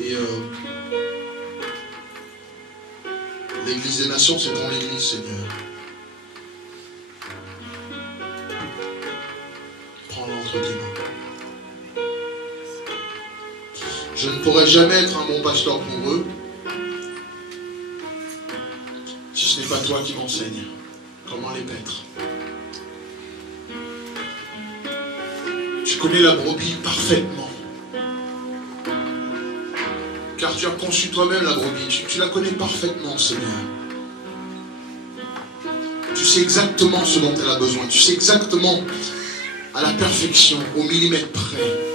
Et l'Église des Nations, c'est ton Église, Seigneur. Prends-la entre tes mains. Je ne pourrai jamais être un bon pasteur pour eux toi qui m'enseignes comment les paître. Tu connais la brebis parfaitement. Car tu as conçu toi-même la brebis. Tu la connais parfaitement, Seigneur. Tu sais exactement ce dont elle a besoin. Tu sais exactement à la perfection, au millimètre près.